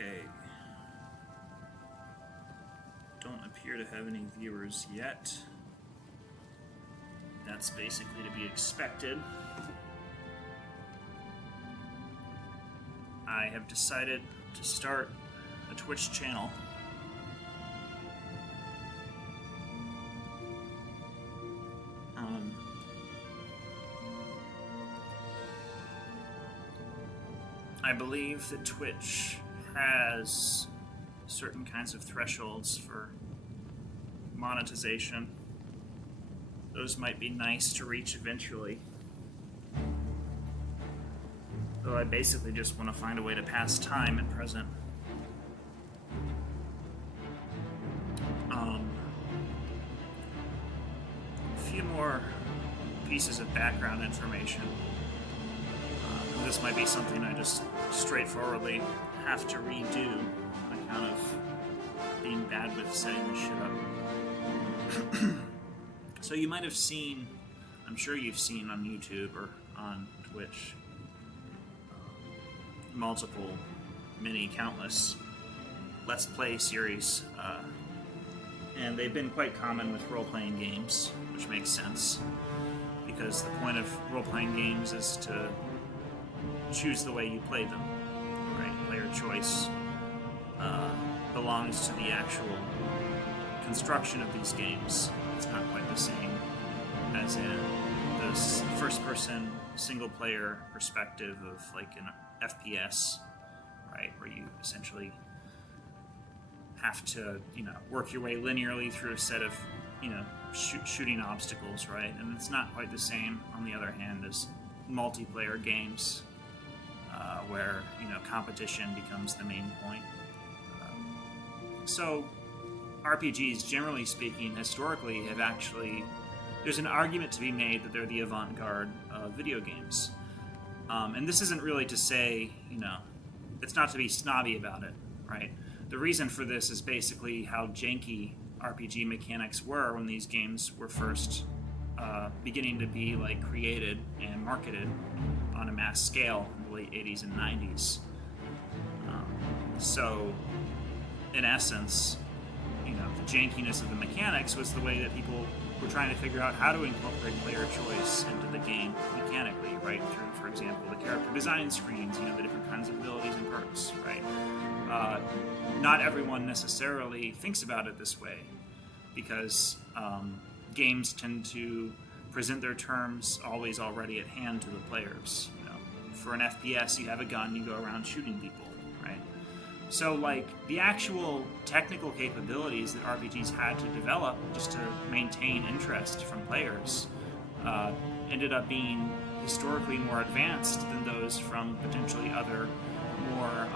Okay. Don't appear to have any viewers yet. That's basically to be expected. I have decided to start a Twitch channel. I believe that Twitch has certain kinds of thresholds for monetization. Those might be nice to reach eventually. Though I basically just want to find a way to pass time at present. A few more pieces of background information. This might be something I just straightforwardly have to redo on account of being bad with setting this shit up. So you might have seen, I'm sure you've seen on YouTube or on Twitch, multiple, many, countless Let's Play series, and they've been quite common with role-playing games, which makes sense, because the point of role-playing games is to choose the way you play them, right? Player choice belongs to the actual construction of these games. It's not quite the same as in this first-person, single-player perspective of like an FPS, right? Where you essentially have to, work your way linearly through a set of, shooting obstacles, right? And it's not quite the same, on the other hand, as multiplayer games, where, competition becomes the main point. So, RPGs, generally speaking, historically, have actually... There's an argument to be made that they're the avant-garde of video games. And this isn't really to say, it's not to be snobby about it, right? The reason for this is basically how janky RPG mechanics were when these games were first beginning to be created and marketed on a mass scale in the late 80s and 90s. So, in essence, the jankiness of the mechanics was the way that people were trying to figure out how to incorporate player choice into the game mechanically, right? Through, for example, the character design screens, the different kinds of abilities and perks, right? Not everyone necessarily thinks about it this way, because games tend to present their terms always already at hand to the players. For an FPS, you have a gun, you go around shooting people, right? So, the actual technical capabilities that RPGs had to develop just to maintain interest from players ended up being historically more advanced than those from potentially other more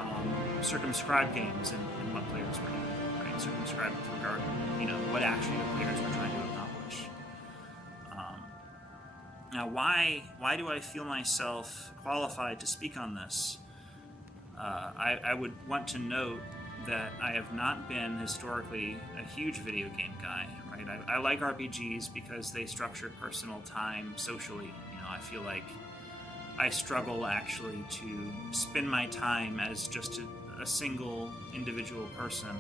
circumscribed games in what players were doing, right? Circumscribed with regard to, what actually the players were trying to accomplish. Now, why do I feel myself qualified to speak on this? I would want to note that I have not been historically a huge video game guy, right? I like RPGs because they structure personal time socially. I feel like I struggle actually to spend my time as just a single individual person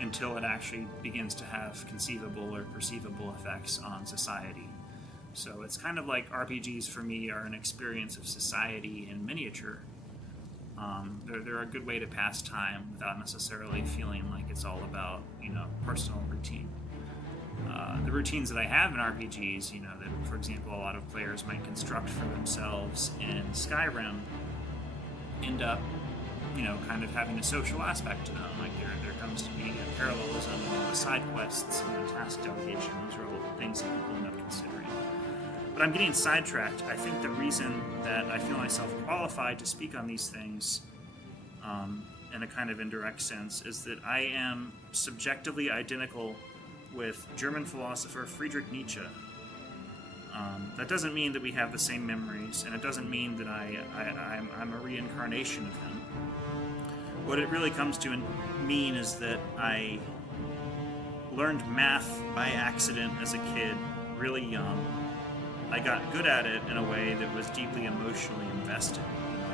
until it actually begins to have conceivable or perceivable effects on society. So it's kind of like RPGs for me are an experience of society in miniature. They're a good way to pass time without necessarily feeling like it's all about, personal routine. The routines that I have in RPGs, that, for example, a lot of players might construct for themselves in Skyrim, end up, kind of having a social aspect to them. There comes to be a parallelism with the side quests, task delegation. Those are all the things that people end up considering. But I'm getting sidetracked. I think the reason that I feel myself qualified to speak on these things, in a kind of indirect sense, is that I am subjectively identical with German philosopher Friedrich Nietzsche. That doesn't mean that we have the same memories, and it doesn't mean that I'm a reincarnation of him. What it really comes to mean is that I learned math by accident as a kid, really young. I got good at it in a way that was deeply emotionally invested.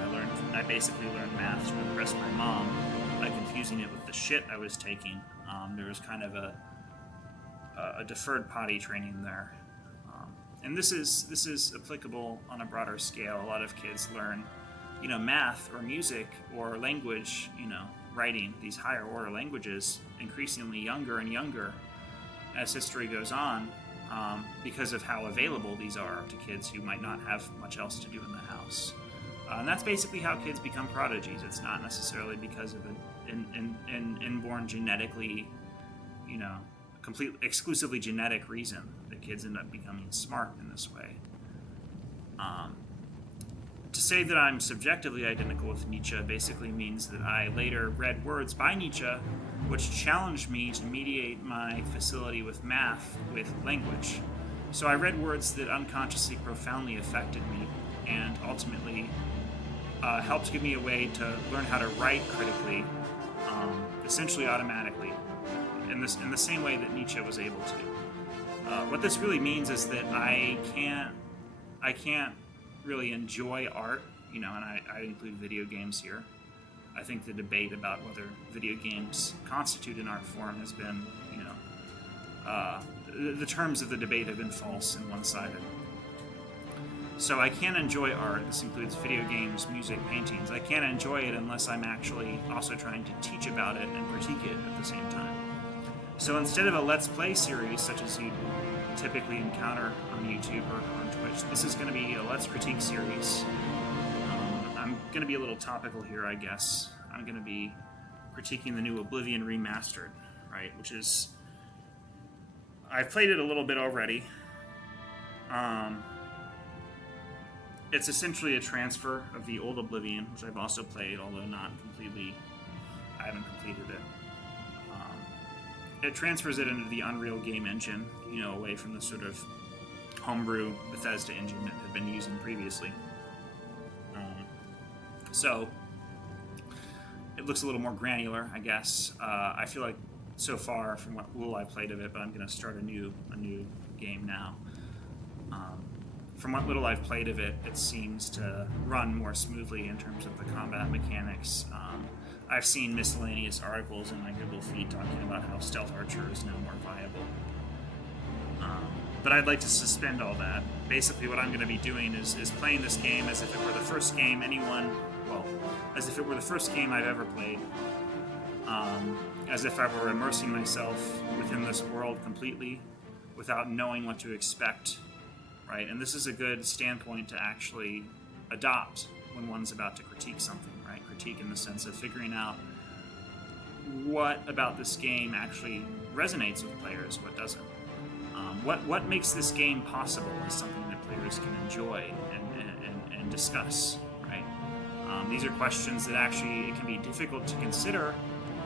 I learned I basically learned math to impress my mom by confusing it with the shit I was taking. There was kind of a deferred potty training there. And this is applicable on a broader scale. A lot of kids learn, math or music or language, writing, these higher order languages, increasingly younger and younger as history goes on, because of how available these are to kids who might not have much else to do in the house. And that's basically how kids become prodigies. It's not necessarily because of an inborn genetically, exclusively genetic reason that kids end up becoming smart in this way. To say that I'm subjectively identical with Nietzsche basically means that I later read words by Nietzsche which challenged me to mediate my facility with math with language. So I read words that unconsciously profoundly affected me and ultimately helped give me a way to learn how to write critically, essentially automatically, in the same way that Nietzsche was able to. What this really means is that I can't really enjoy art, and I include video games here. I think the debate about whether video games constitute an art form has been, the terms of the debate have been false and one-sided. So I can't enjoy art. This includes video games, music, paintings. I can't enjoy it unless I'm actually also trying to teach about it and critique it at the same time. So instead of a Let's Play series, such as you typically encounter on YouTube or on Twitch, this is going to be a Let's Critique series. I'm going to be a little topical here, I guess. I'm going to be critiquing the new Oblivion Remastered, right? Which is... I've played it a little bit already. It's essentially a transfer of the old Oblivion, which I've also played, although not completely... I haven't completed it. It transfers it into the Unreal game engine, away from the sort of homebrew Bethesda engine that had been using previously. So it looks a little more granular, I guess. I feel like so far from what little I've played of it, but I'm going to start a new game now. From what little I've played of it, it seems to run more smoothly in terms of the combat mechanics. I've seen miscellaneous articles in my Google feed talking about how Stealth Archer is now more viable. But I'd like to suspend all that. Basically what I'm going to be doing is playing this game as if it were the first game as if it were the first game I've ever played. As if I were immersing myself within this world completely without knowing what to expect, right? And this is a good standpoint to actually adopt when one's about to critique something, right? Critique in the sense of figuring out what about this game actually resonates with players, what doesn't. What makes this game possible is something that players can enjoy and discuss, right? These are questions that actually it can be difficult to consider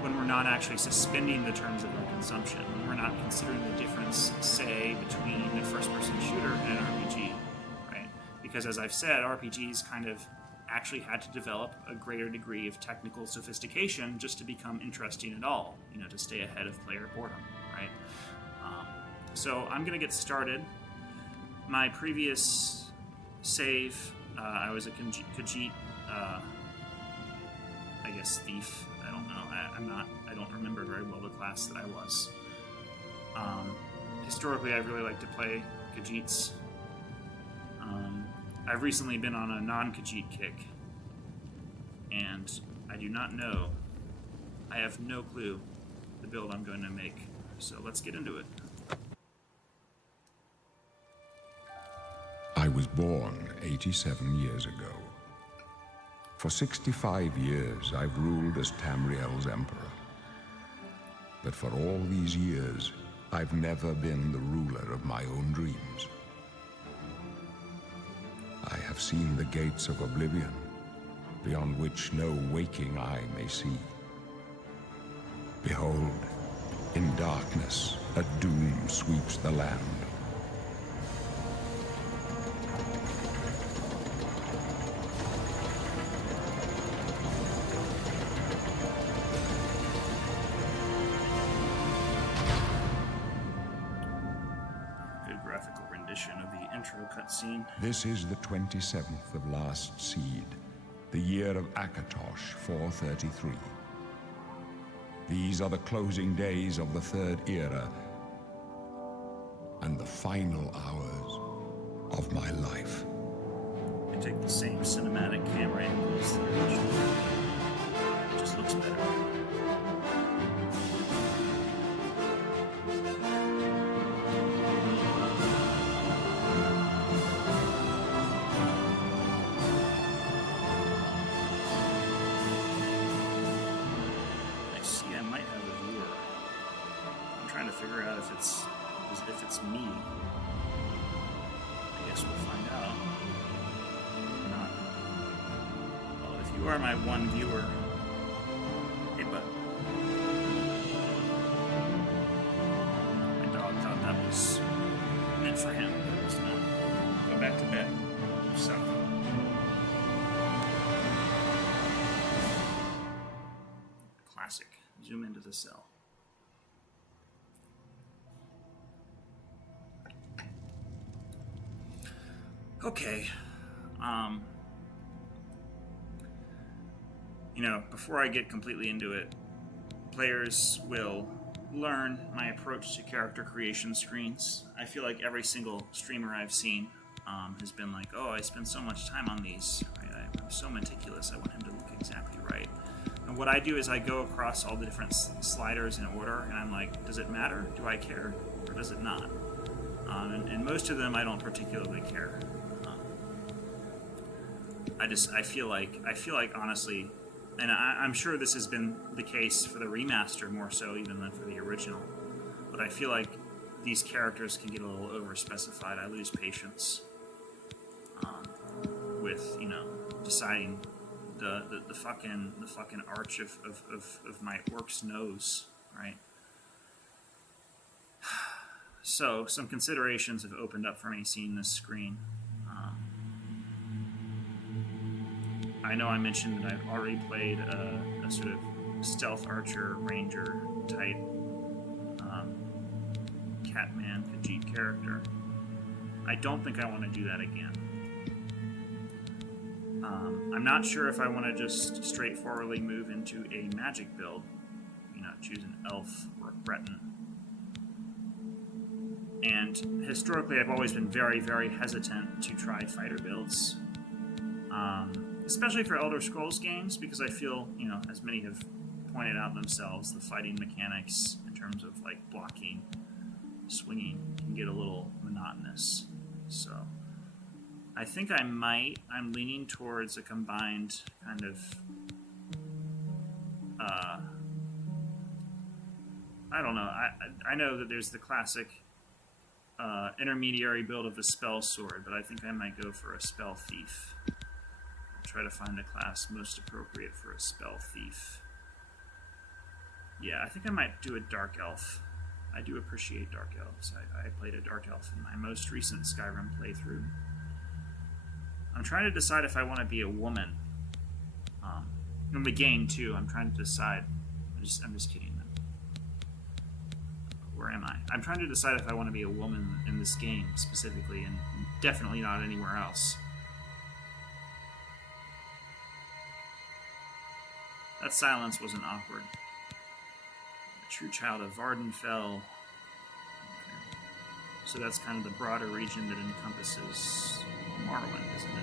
when we're not actually suspending the terms of our consumption, when we're not considering the difference, say, between a first-person shooter and an RPG, right? Because as I've said, RPGs kind of actually had to develop a greater degree of technical sophistication just to become interesting at all, to stay ahead of player boredom, right? So I'm going to get started. My previous save, I was a Khajiit, I guess thief. I don't know. I don't remember very well the class that I was. Historically, I really like to play Khajiits. I've recently been on a non-Khajiit kick, and I do not know. I have no clue the build I'm going to make. So let's get into it. I was born 87 years ago. For 65 years, I've ruled as Tamriel's emperor. But for all these years, I've never been the ruler of my own dreams. I have seen the gates of Oblivion, beyond which no waking eye may see. Behold, in darkness, a doom sweeps the land. Of the intro cutscene. This is the 27th of Last Seed, the year of Akatosh 433. These are the closing days of the Third Era and the final hours of my life. I take the same cinematic camera angle as the original. It just looks better. Figure out if it's me. I guess we'll find out. Not. Well, if you are my one viewer, hey bud. My dog thought that was meant for him, but it was not. Go back to bed. So. Classic. Zoom into the cell. Okay, before I get completely into it, players will learn my approach to character creation screens. I feel like every single streamer I've seen has been like, oh, I spend so much time on these, right? I'm so meticulous, I want him to look exactly right. And what I do is I go across all the different sliders in order, and I'm like, does it matter? Do I care? Or does it not? And most of them I don't particularly care. I feel like honestly, and I'm sure this has been the case for the remaster more so even than for the original, but I feel like these characters can get a little over-specified. I lose patience with deciding the fucking arch of my orc's nose, right? So some considerations have opened up for me seeing this screen. I know I mentioned that I've already played a sort of stealth archer ranger type Catman Khajiit character. I don't think I want to do that again. I'm not sure if I want to just straightforwardly move into a magic build, choose an elf or a breton. And historically, I've always been very, very hesitant to try fighter builds. Especially for Elder Scrolls games, because I feel, as many have pointed out themselves, the fighting mechanics in terms of like blocking, swinging, can get a little monotonous. So I think I'm leaning towards a combined kind of, I don't know, I know that there's the classic intermediary build of the spell sword, but I think I might go for a spell thief. Try to find a class most appropriate for a spell thief. Yeah, I think I might do a dark elf. I do appreciate dark elves. I played a dark elf in my most recent Skyrim playthrough. I'm trying to decide if I want to be a woman. In the game too, I'm trying to decide. I'm just kidding. Where am I? I'm trying to decide if I want to be a woman in this game specifically, and definitely not anywhere else. That silence wasn't awkward. A true child of Vardenfell. Okay. So that's kind of the broader region that encompasses Morrowind, isn't it?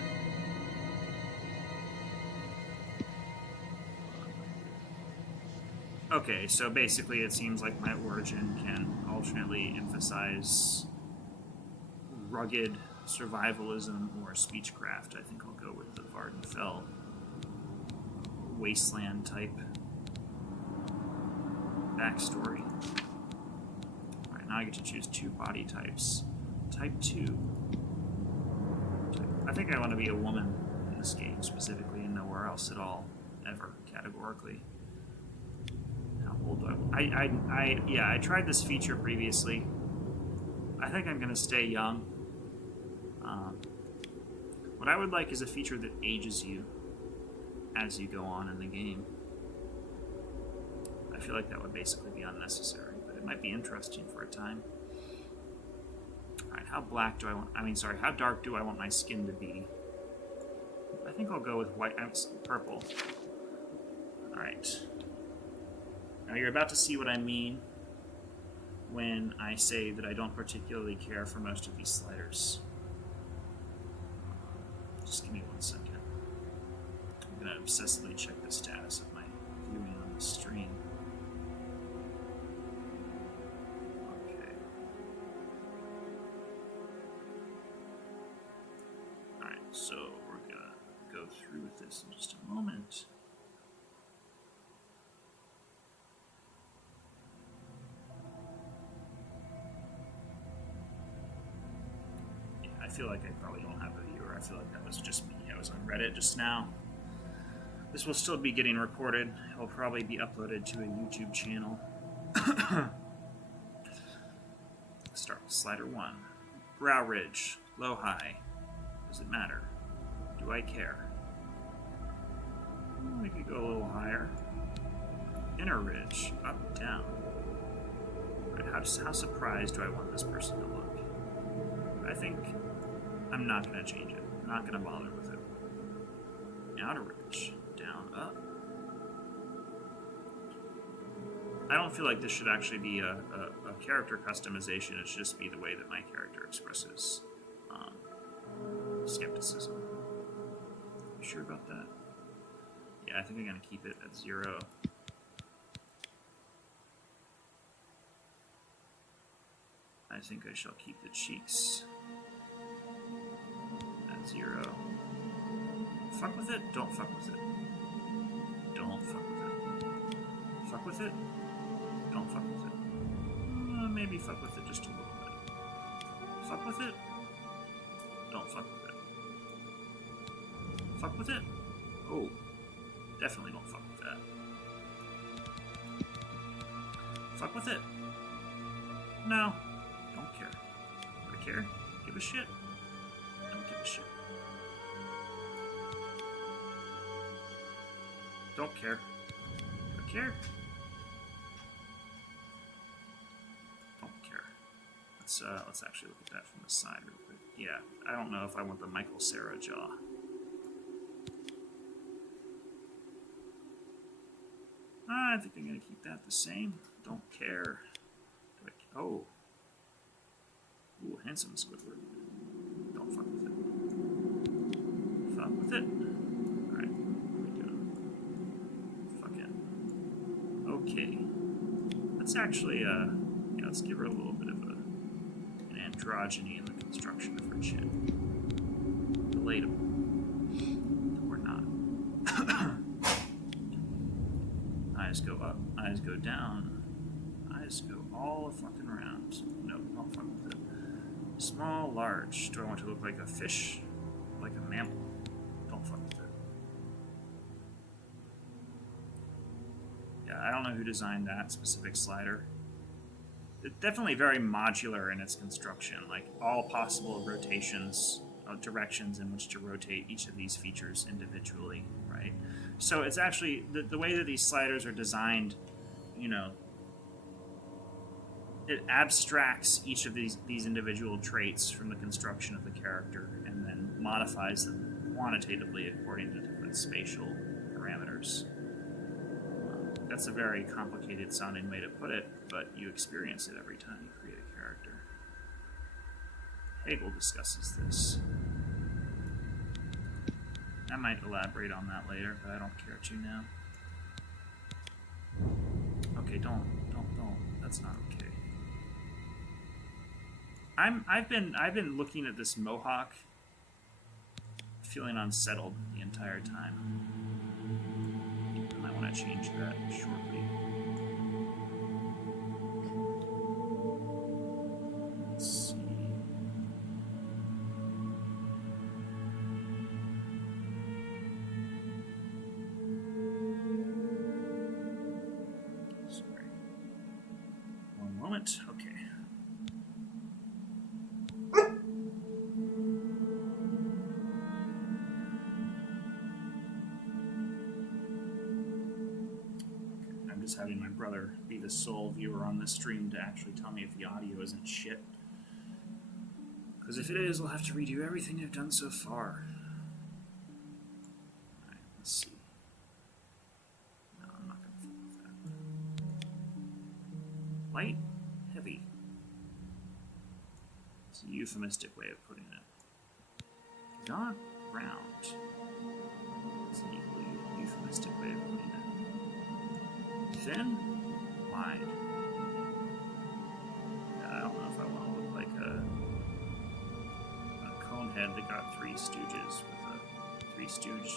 Okay, so basically it seems like my origin can alternately emphasize rugged survivalism or speechcraft. I think I'll go with the Vardenfell wasteland type backstory. Alright, now I get to choose two body types. Type 2. I think I want to be a woman in this game specifically and nowhere else at all, ever, categorically. How old do I tried this feature previously. I think I'm going to stay young. What I would like is a feature that ages you as you go on in the game. I feel like that would basically be unnecessary, but it might be interesting for a time. Alright, how dark do I want my skin to be? I think I'll go with white, purple. Alright. Now you're about to see what I mean when I say that I don't particularly care for most of these sliders. Just give me 1 second. I'm going to obsessively check the status of my viewing on the stream. Okay. Alright, so we're going to go through with this in just a moment. I feel like I probably don't have a viewer. I feel like that was just me. I was on Reddit just now. This will still be getting recorded. It will probably be uploaded to a YouTube channel. Start with slider 1. Brow ridge, low, high. Does it matter? Do I care? We could go a little higher. Inner ridge, up, down. Right, how surprised do I want this person to look? I think I'm not going to change it. I'm not going to bother with it. Outer ridge, down, up. I don't feel like this should actually be a character customization. It should just be the way that my character expresses skepticism. You sure about that? Yeah, I think I'm going to keep it at 0. I think I shall keep the cheeks at 0. Fuck with it? Don't fuck with it. Don't fuck with it. Fuck with it? Don't fuck with it. Maybe fuck with it just a little bit. Fuck with it? Don't fuck with it. Fuck with it? Oh, definitely don't fuck with that. Fuck with it? No. Don't care. Do I care? Give a shit? Don't give a shit. Don't care. Do I care? Don't care. Let's actually look at that from the side real quick. Yeah, I don't know if I want the Michael Cera jaw. I think I'm going to keep that the same. Don't care. Oh. Ooh, handsome Squidward. Don't fuck with it. Fuck with it. Alright, what are we doing? Fucking. Okay. Let's actually, let's give her a little bit of an androgyny in the construction of her chin. Relatable. Or not. Eyes go up, eyes go down, eyes go all the fucking around. No, don't fuck with it. Small, large. Do I want to look like a fish? Like a mammal? Don't fuck with it. Yeah, I don't know who designed that specific slider. It's definitely very modular in its construction, like all possible rotations, directions in which to rotate each of these features individually, right? So it's actually, the way that these sliders are designed, it abstracts each of these individual traits from the construction of the character and then modifies them quantitatively according to different spatial parameters. That's a very complicated sounding way to put it, but you experience it every time you create a character. Hegel discusses this. I might elaborate on that later, but I don't care to now. Okay, don't. That's not okay. I've been looking at this mohawk, feeling unsettled the entire time. And I want to change that shortly. Let's see. Sorry. One moment. Okay. Having my brother be the sole viewer on this stream to actually tell me if the audio isn't shit. Because if it is, we'll have to redo everything I've done so far. quite heavy. It's a euphemistic way of putting it. Not round. It's an equally euphemistic way of putting it. Thin, wide. I don't know if I want to look like a conehead that got three stooged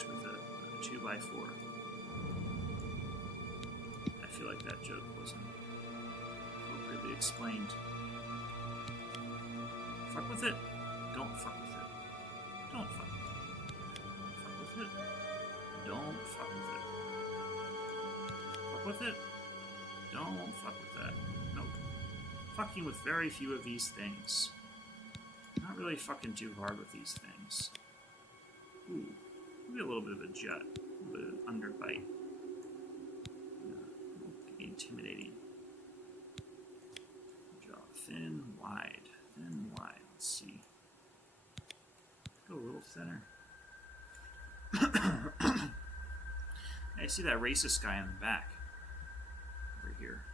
with a 2x4. I feel like that joke wasn't appropriately explained. Fuck with it. Don't fuck with it. Don't fuck with it. Fuck with it. Don't fuck with it. Fuck with it. Don't fuck with that. Nope. Fucking with very few of these things. Not really fucking too hard with these things. Ooh. Maybe a little bit of a jut. A little bit of an underbite. Intimidating. Jaw thin, wide. Thin, wide. Let's see. Go a little thinner. I see that racist guy in the back. Over here.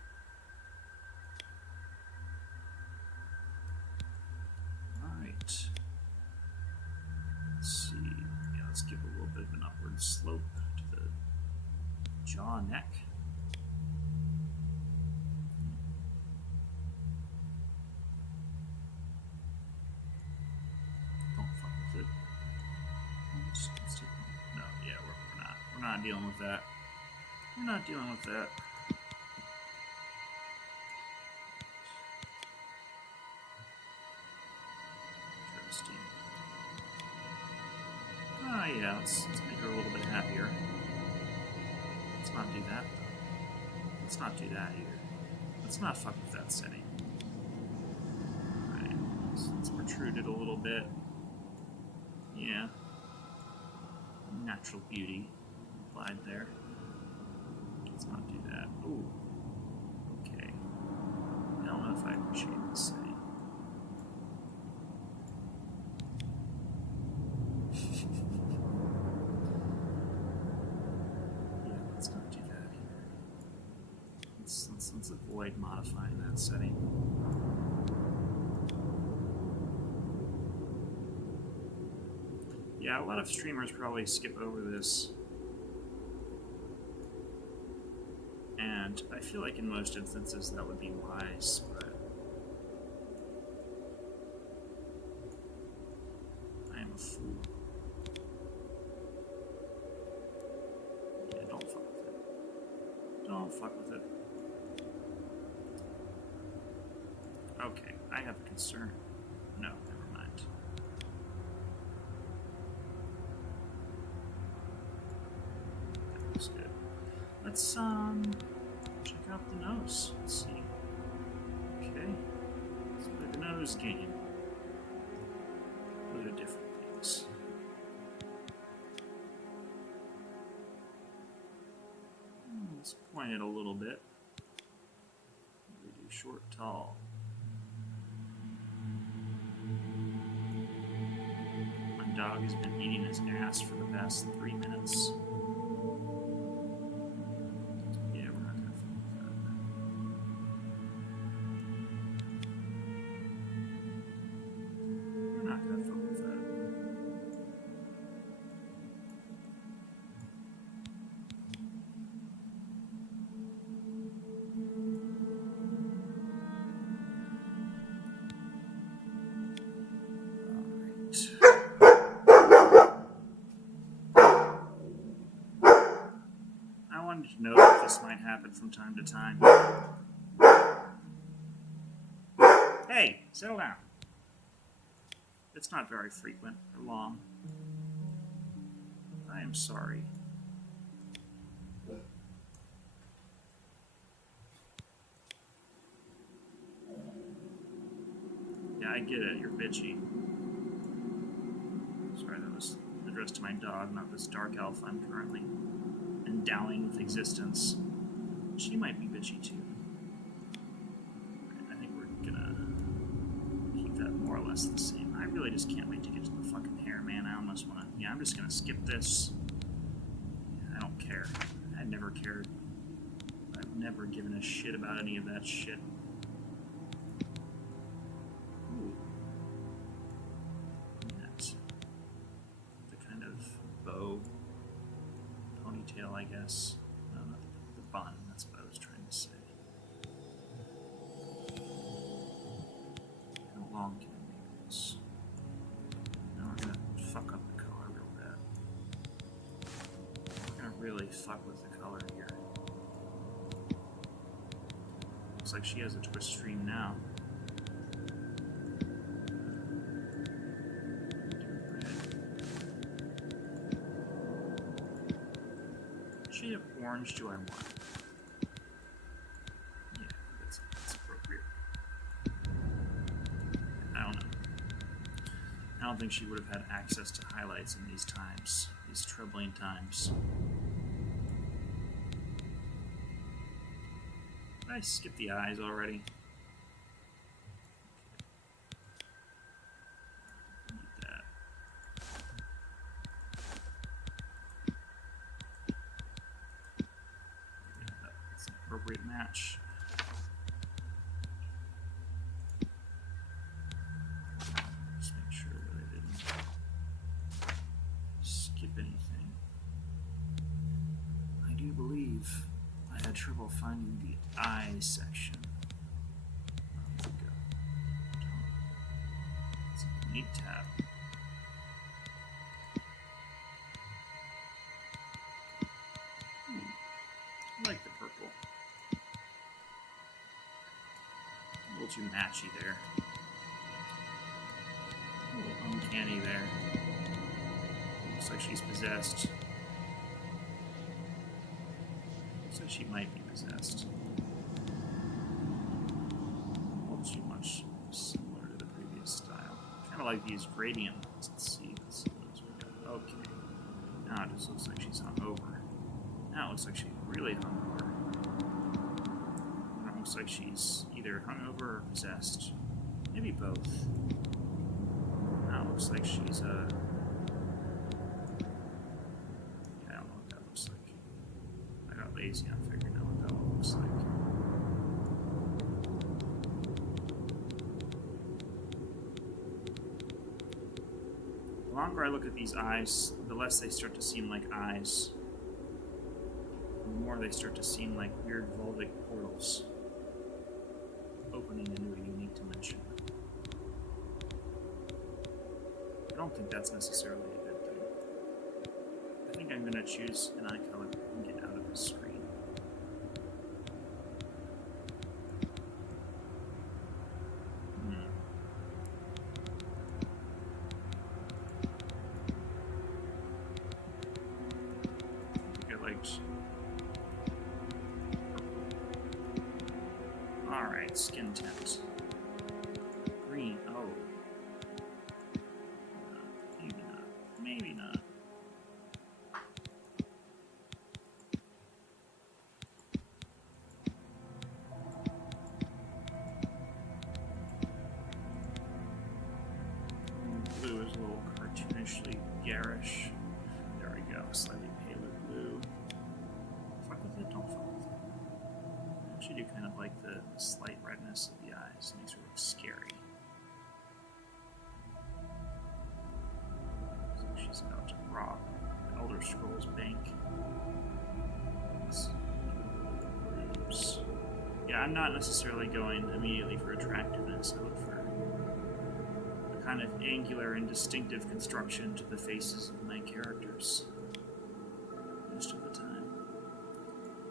Alright. Let's see. Yeah, let's give a little bit of an upward slope to the jaw, neck. No, yeah, we're not. We're not dealing with that. We're not dealing with that. Interesting. Ah, yeah, let's make her a little bit happier. Let's not do that, though. Let's not do that either. Let's not fuck with that setting. Alright, let's protrude it a little bit. Yeah. Natural beauty applied there. Let's not do that. Ooh. Okay. I don't know if I appreciate this setting. Yeah, let's not do that here. Let's avoid modifying that setting. Yeah, a lot of streamers probably skip over this. And I feel like in most instances that would be wise, but I am a fool. Yeah, don't fuck with it. Don't fuck with it. Okay, I have a concern. No, never mind. Looks good. Let's check out the nose. Let's see. Okay. Let's play the nose game. Go to different things. Let's point it a little bit. We do short, tall. My dog has been eating his ass for the past 3 minutes. To know that this might happen from time to time. Hey, settle down. It's not very frequent or long. I am sorry. Yeah, I get it. You're bitchy. Sorry, that was addressed to my dog, not this dark elf I'm currently endowing with existence. She might be bitchy too. I think we're gonna keep that more or less the same. I really just can't wait to get to the fucking hair, man. I almost wanna... Yeah, I'm just gonna skip this. I don't care. I've never cared. I've never given a shit about any of that shit. ponytail, I guess. No, not the bun, that's what I was trying to say. How long can I make this? Now we're gonna fuck up the color real bad. We're gonna really fuck with the color here. Looks like she has a twist stream now. Shade of orange do I want? Yeah, that's appropriate. I don't know. I don't think she would have had access to highlights in these times, these troubling times. Did I skip the eyes already? Need that. Yeah, that's an appropriate match. Just make sure that I didn't skip anything. I do believe I had trouble finding the eye section. There we go. It's a neat tab. I like the purple. A little too matchy there. A little uncanny there. Looks like she's possessed. Looks like she might be possessed. A little too much similar to the previous style. Kind of like these gradient ones. Let's see what else we got. Okay. Now it just looks like she's hungover. Now it looks like she's really hungover. Now it looks like she's either hungover or possessed. Maybe both. Now it looks like she's yeah, I don't know what that looks like. I got lazy on figuring out what that one looks like. The longer I look at these eyes, the less they start to seem like eyes. The more they start to seem like weird Volvic portals opening into a unique dimension. I don't think that's necessarily a good thing. I think I'm going to choose an eye color and get out of the screen. I think I liked... Alright, skin tint. Green, oh. Maybe not. Maybe not. Blue is a little cartoonishly garish. There we go, slightly paler blue. Fuck with it, don't fuck with it. I actually do kind of like the slight redness of the eyes. It makes her look scary. Looks like she's about to rob Elder Scrolls Bank. Yeah, I'm not necessarily going immediately for attractiveness. I look for a kind of angular and distinctive construction to the faces of my characters most of the time.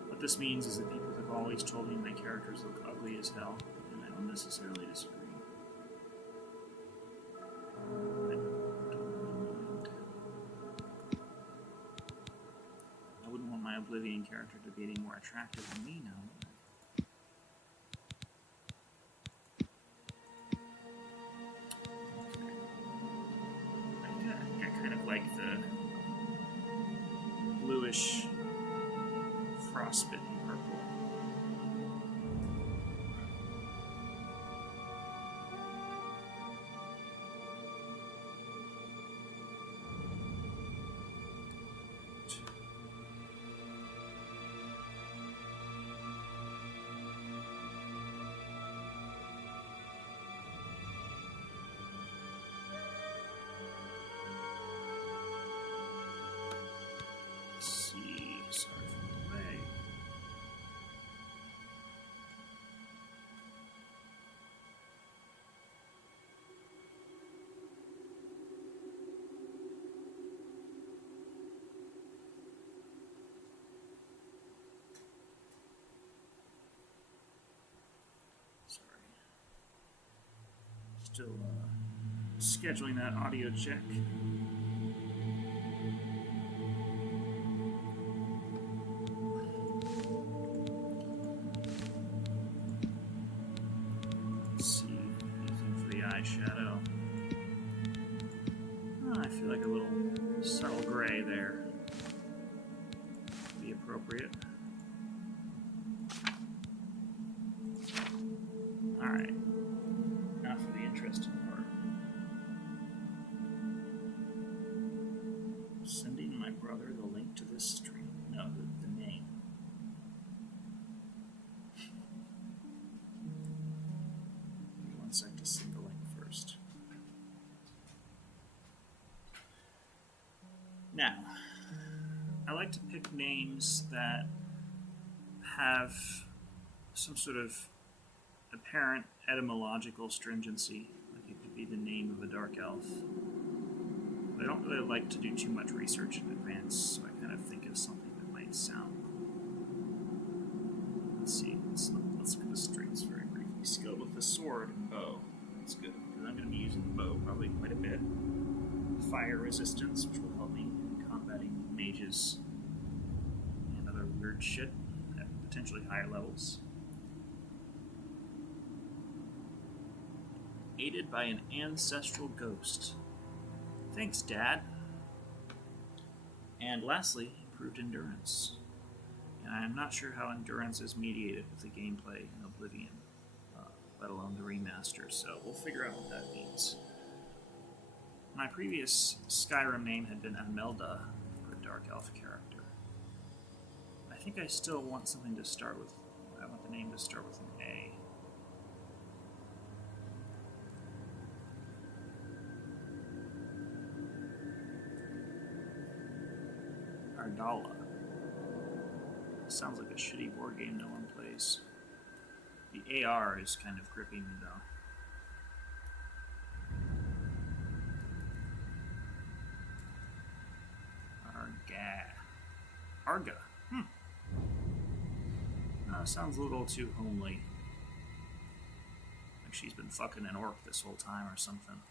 What this means is that people have always told me my characters look ugly as hell, and I don't necessarily disagree. I don't really mind. I wouldn't want my Oblivion character to be any more attractive than me now. I kind of like the bluish frostbitten purple. Let's see. Still scheduling that audio check. Let's see, anything for the eyeshadow. Oh, I feel like a little subtle gray there. Be appropriate. Alright. Now for the interesting part. Sending my brother the link to this stream. No, the name. Give me 1 sec to send the link first. Now, I like to pick names that have some sort of apparent etymological stringency, like it could be the name of a dark elf. But I don't really like to do too much research in advance, so I kind of think of something that might sound cool. Let's see, let's look at the strengths very briefly. Skilled with the sword and bow. That's good, because I'm going to be using the bow probably quite a bit. Fire resistance, which will help me in combating mages and other weird shit at potentially higher levels. Aided by an ancestral ghost. Thanks, Dad. And lastly, improved endurance. And I'm not sure how endurance is mediated with the gameplay in Oblivion, let alone the remaster, so we'll figure out what that means. My previous Skyrim name had been Amelda, for a dark elf character. I think I still want something to start with. I want the name to start with an A. Ardala. Sounds like a shitty board game no one plays. The AR is kind of gripping me though. Arga. Sounds a little too homely. Like she's been fucking an orc this whole time or something.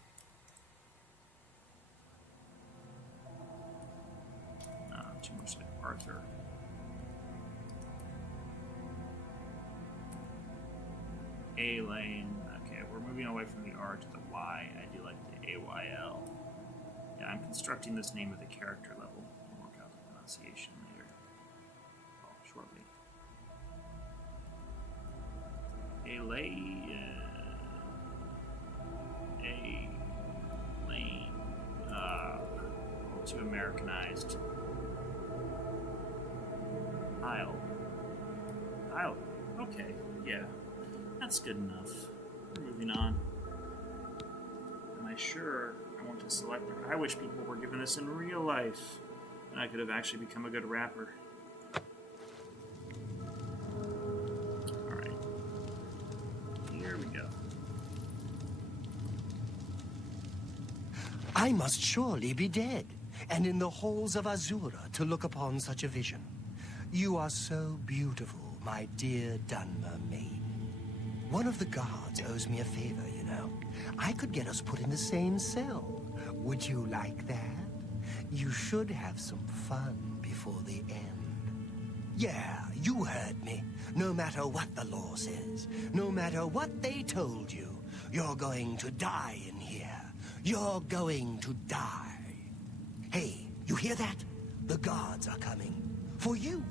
Too much like Arthur. A lane. Okay, we're moving away from the R to the Y. I do like the AYL. Yeah, I'm constructing this name at the character level. We'll work out the pronunciation later. Well, shortly. A lane. A little too Americanized. Isle. Okay, yeah. That's good enough. We're moving on. Am I sure I want to select them? I wish people were given this in real life. And I could have actually become a good rapper. Alright. Here we go. I must surely be dead, and in the halls of Azura to look upon such a vision. You are so beautiful, my dear Dunmer maid. One of the guards owes me a favor, you know. I could get us put in the same cell. Would you like that? You should have some fun before the end. Yeah, you heard me. No matter what the law says, no matter what they told you, you're going to die in here. You're going to die. Hey, you hear that? The guards are coming. For you.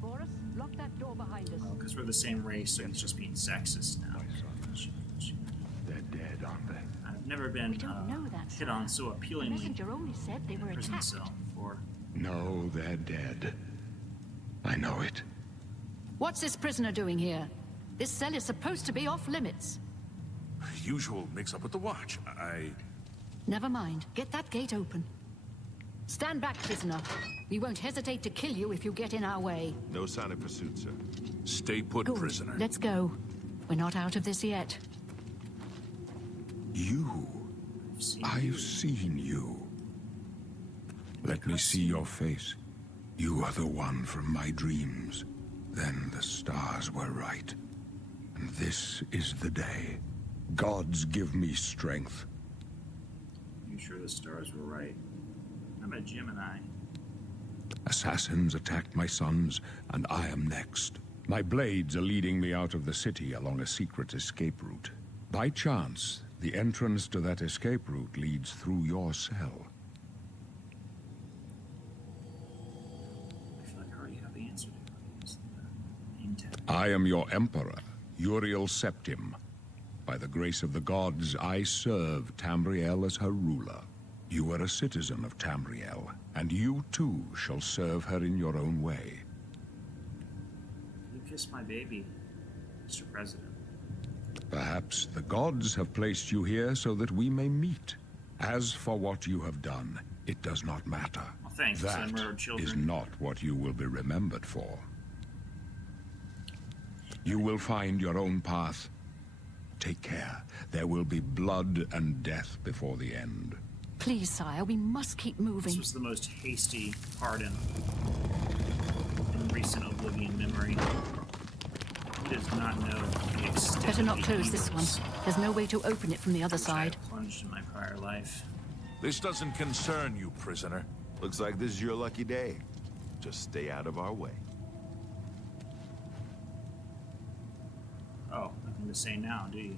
Boris, lock that door behind us. Oh, because we're the same race, so he's just being sexist now. They're dead, aren't they? I've never been We don't know that, hit on so The appealingly messenger only said they in were a prison attacked. cell before. No, they're dead. I know it. What's this prisoner doing here? This cell is supposed to be off limits. Usual mix-up with the watch. Never mind. Get that gate open. Stand back, prisoner. We won't hesitate to kill you if you get in our way. No sign of pursuit, sir. Stay put, Good. prisoner. Let's go. We're not out of this yet. You. I've seen you. Let me see your face. You are the one from my dreams. Then the stars were right. And this is the day. Gods give me strength. You sure the stars were right? I'm a Gemini. Assassins attacked my sons, and I am next. My blades are leading me out of the city along a secret escape route. By chance, the entrance to that escape route leads through your cell. I feel like I already have the answer to this. Intent. I am your emperor, Uriel Septim. By the grace of the gods, I serve Tamriel as her ruler. You are a citizen of Tamriel, and you too shall serve her in your own way. You kissed my baby, Mr. President. Perhaps the gods have placed you here so that we may meet. As for what you have done, it does not matter. Well, thanks. I That murdered children. is not what you will be remembered for. You will find your own path. Take care. There will be blood and death before the end. Please, sire, we must keep moving. This was the most hasty pardon in recent Oblivion memory. He does not know the extent Better not of the close this one. evils There's no way to open it from the other which I side. have plunged in my prior life. This doesn't concern you, prisoner. Looks like this is your lucky day. Just stay out of our way. Oh, nothing to say now, do you?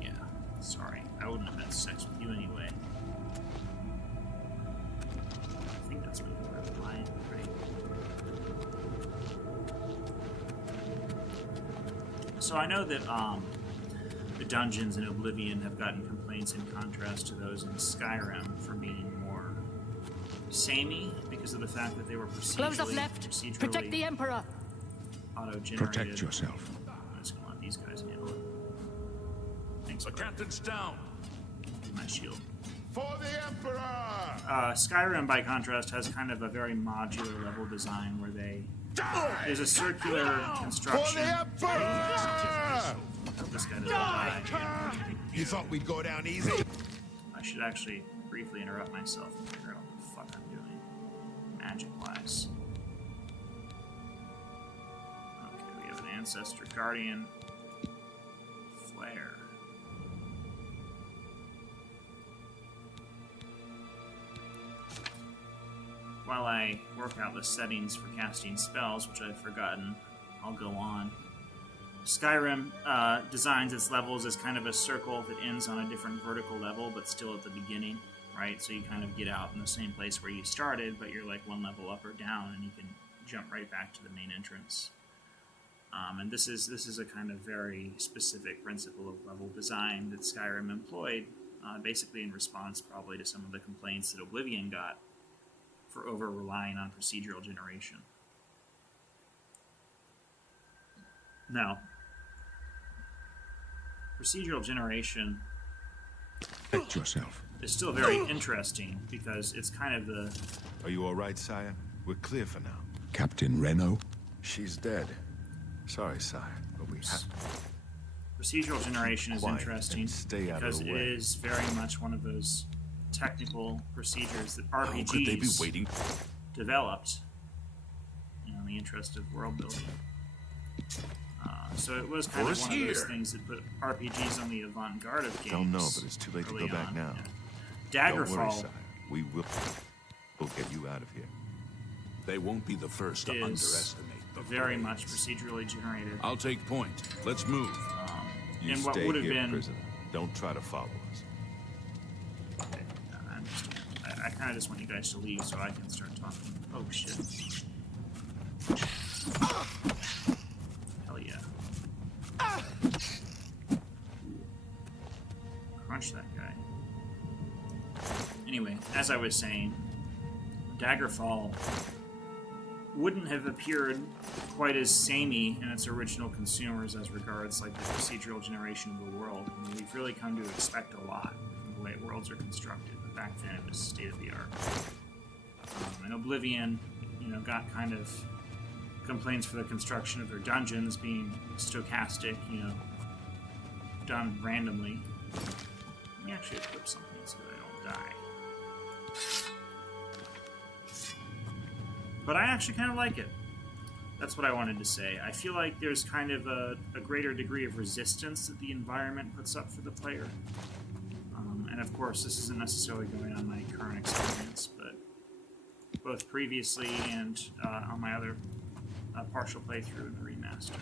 Yeah, sorry. I wouldn't have had sex with you anyway. I think that's moving around the line, right? So I know that the dungeons in Oblivion have gotten complaints in contrast to those in Skyrim for being more samey because of the fact that they were Close off left. Protect the Emperor. auto-generated. Protect yourself. I'm just gonna let these guys handle it. Thanks, The bud. captain's down. My shield. For the Emperor! Skyrim, by contrast, has kind of a very modular level design where there's a circular construction. Emperor! I hope this guy doesn't die. You thought we'd go down easy? I should actually briefly interrupt myself and figure out what the fuck I'm doing, magic-wise. Okay, we have an Ancestor Guardian Flare. While I work out the settings for casting spells, which I've forgotten, I'll go on. Skyrim designs its levels as kind of a circle that ends on a different vertical level, but still at the beginning, right? So you kind of get out in the same place where you started, but you're like one level up or down, and you can jump right back to the main entrance. And this is a kind of very specific principle of level design that Skyrim employed, basically in response probably to some of the complaints that Oblivion got for over-relying on procedural generation. Now, procedural generation Protect yourself. is still very interesting because it's kind of the... Are you all right, sire? We're clear for now. Captain Reno? She's dead. Sorry, sire, but we have... Procedural generation is Quiet interesting and stay out of because the it way. is very much one of those technical procedures that How could they be RPGs waiting? developed in the interest of world building. So it was kind For of us one of those here. things that put RPGs on the avant-garde of games. Don't know, but it's too late to early go back on, now. yeah. Don't worry, Daggerfall sire. We'll get you out of here. They won't be the first to is underestimate the very blades. much procedurally generated. I'll take point. Let's move. You And what stay would have here, been... prisoner. Don't try to follow us. Okay, I understand. I kind of just want you guys to leave so I can start talking. Oh, shit. Hell yeah. Crunch that guy. Anyway, as I was saying, Daggerfall wouldn't have appeared quite as samey in its original consumers as regards like the procedural generation of the world. I mean, we've really come to expect a lot from the way worlds are constructed, but back then it was state of the art. And Oblivion, got kind of complaints for the construction of their dungeons being stochastic, done randomly. Let me actually equip something so that I don't die. But I actually kind of like it. That's what I wanted to say. I feel like there's kind of a greater degree of resistance that the environment puts up for the player. And of course, this isn't necessarily going on my current experience, but both previously and on my other partial playthrough in the remaster.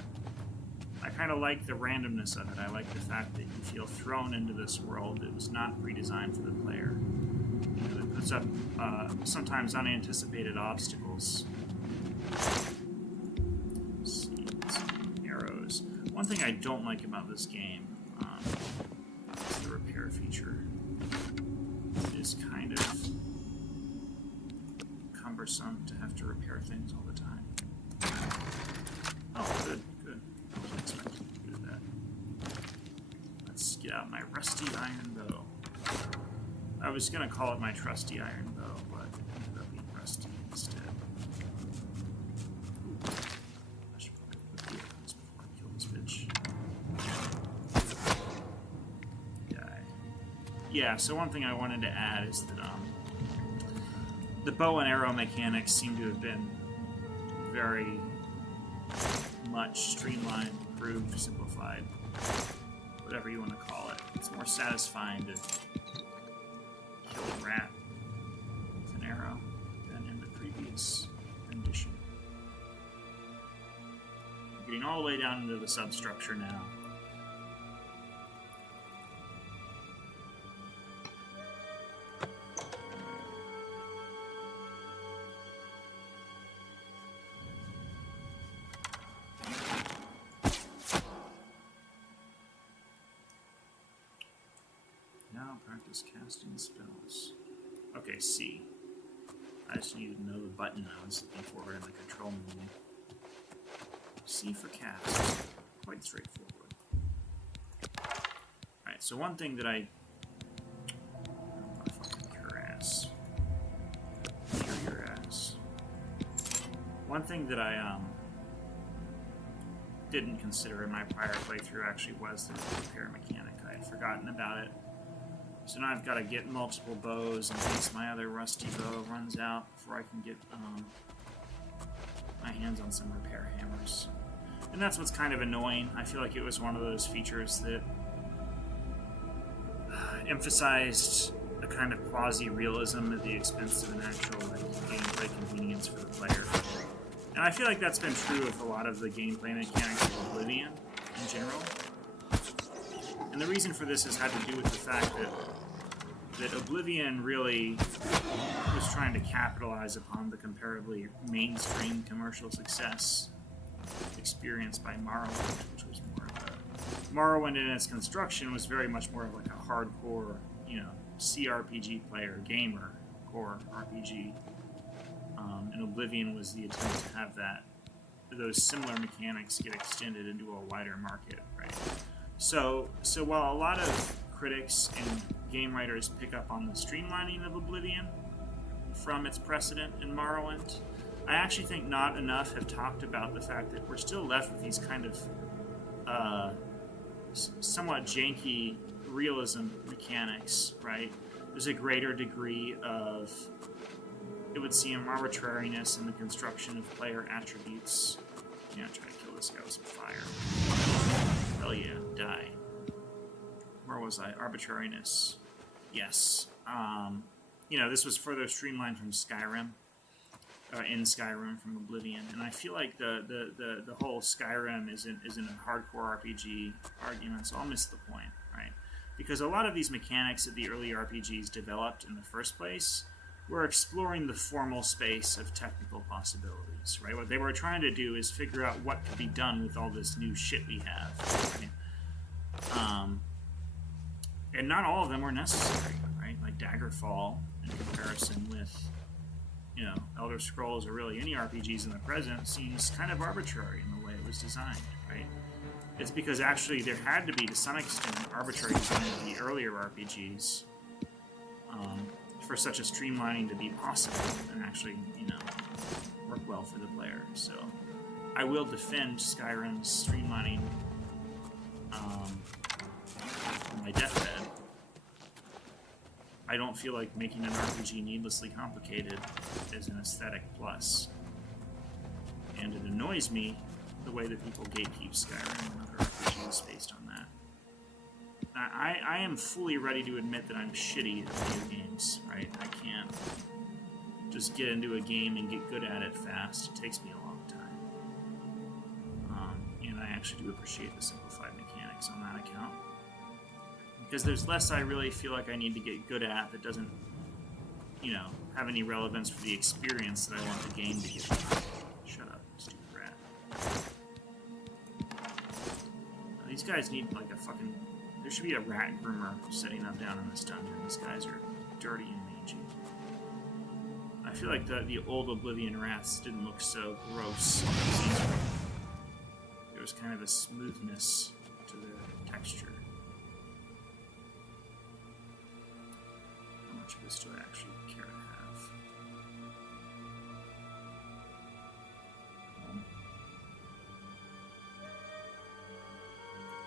I kind of like the randomness of it. I like the fact that you feel thrown into this world that was not pre-designed for the player. You know, it puts up sometimes unanticipated obstacles. Let's see, arrows. One thing I don't like about this game is the repair feature. It is kind of cumbersome to have to repair things all the time. Oh, good, good. I wasn't expecting to do that. Let's get out my rusty iron bow. I was gonna call it my trusty iron bow, but it ended up being rusty instead. Ooh. I should probably put the arrows before I kill this bitch. Die. Yeah, so one thing I wanted to add is that the bow and arrow mechanics seem to have been very much streamlined, improved, simplified, whatever you want to call it. It's more satisfying to kill a rat with an arrow than in the previous rendition. I'm getting all the way down into the substructure now. Now practice casting spells. Okay, C. I just need to know the button I was looking for in the control menu. C for cast. Quite straightforward. Alright, so one thing that I fucking cure ass. Cure your ass. One thing that I didn't consider in my prior playthrough actually was the repair mechanic. I had forgotten about it. So now I've got to get multiple bows in case my other rusty bow runs out before I can get my hands on some repair hammers. And that's what's kind of annoying. I feel like it was one of those features that emphasized a kind of quasi-realism at the expense of an actual gameplay convenience for the player. And I feel like that's been true of a lot of the gameplay mechanics of Oblivion in general. And the reason for this has had to do with the fact that Oblivion really was trying to capitalize upon the comparably mainstream commercial success experienced by Morrowind, which was more of a... Morrowind in its construction was very much more of like a hardcore, you know, CRPG player, gamer, core RPG. And Oblivion was the attempt to have those similar mechanics get extended into a wider market, right? So while a lot of critics and game writers pick up on the streamlining of Oblivion from its precedent in Morrowind, I actually think not enough have talked about the fact that we're still left with these kind of somewhat janky realism mechanics, right? There's a greater degree of, it would seem, arbitrariness in the construction of player attributes. Yeah, try to kill this guy with some fire. Hell yeah, die. Where was I? Arbitrariness. Yes. You know, this was further streamlined from Skyrim. In Skyrim from Oblivion. And I feel like the whole Skyrim isn't a hardcore RPG argument, so I'll miss the point, right? Because a lot of these mechanics that the early RPGs developed in the first place were exploring the formal space of technical possibilities, right? What they were trying to do is figure out what could be done with all this new shit we have, right? And not all of them were necessary, right? Like Daggerfall, in comparison with, you know, Elder Scrolls or really any RPGs in the present, seems kind of arbitrary in the way it was designed, right? It's because actually there had to be, to some extent, arbitrary design of the earlier RPGs for such a streamlining to be possible and actually, you know, work well for the player. So I will defend Skyrim's streamlining on my deathbed. I don't feel like making an RPG needlessly complicated is an aesthetic plus. and it annoys me the way that people gatekeep Skyrim and other RPGs based on that. I am fully ready to admit that I'm shitty at video games, right? I can't just get into a game and get good at it fast. It takes me a long time. And I actually do appreciate the simplified mechanics on that account. Because there's less I really feel like I need to get good at that doesn't, have any relevance for the experience that I want the game to give me. Shut up, stupid rat. These guys need, like, a fucking... There should be a rat groomer setting up down in this dungeon. These guys are dirty and mangy. I feel like the old Oblivion rats didn't look so gross. There was kind of a smoothness to their texture. How much of this do I actually care to have?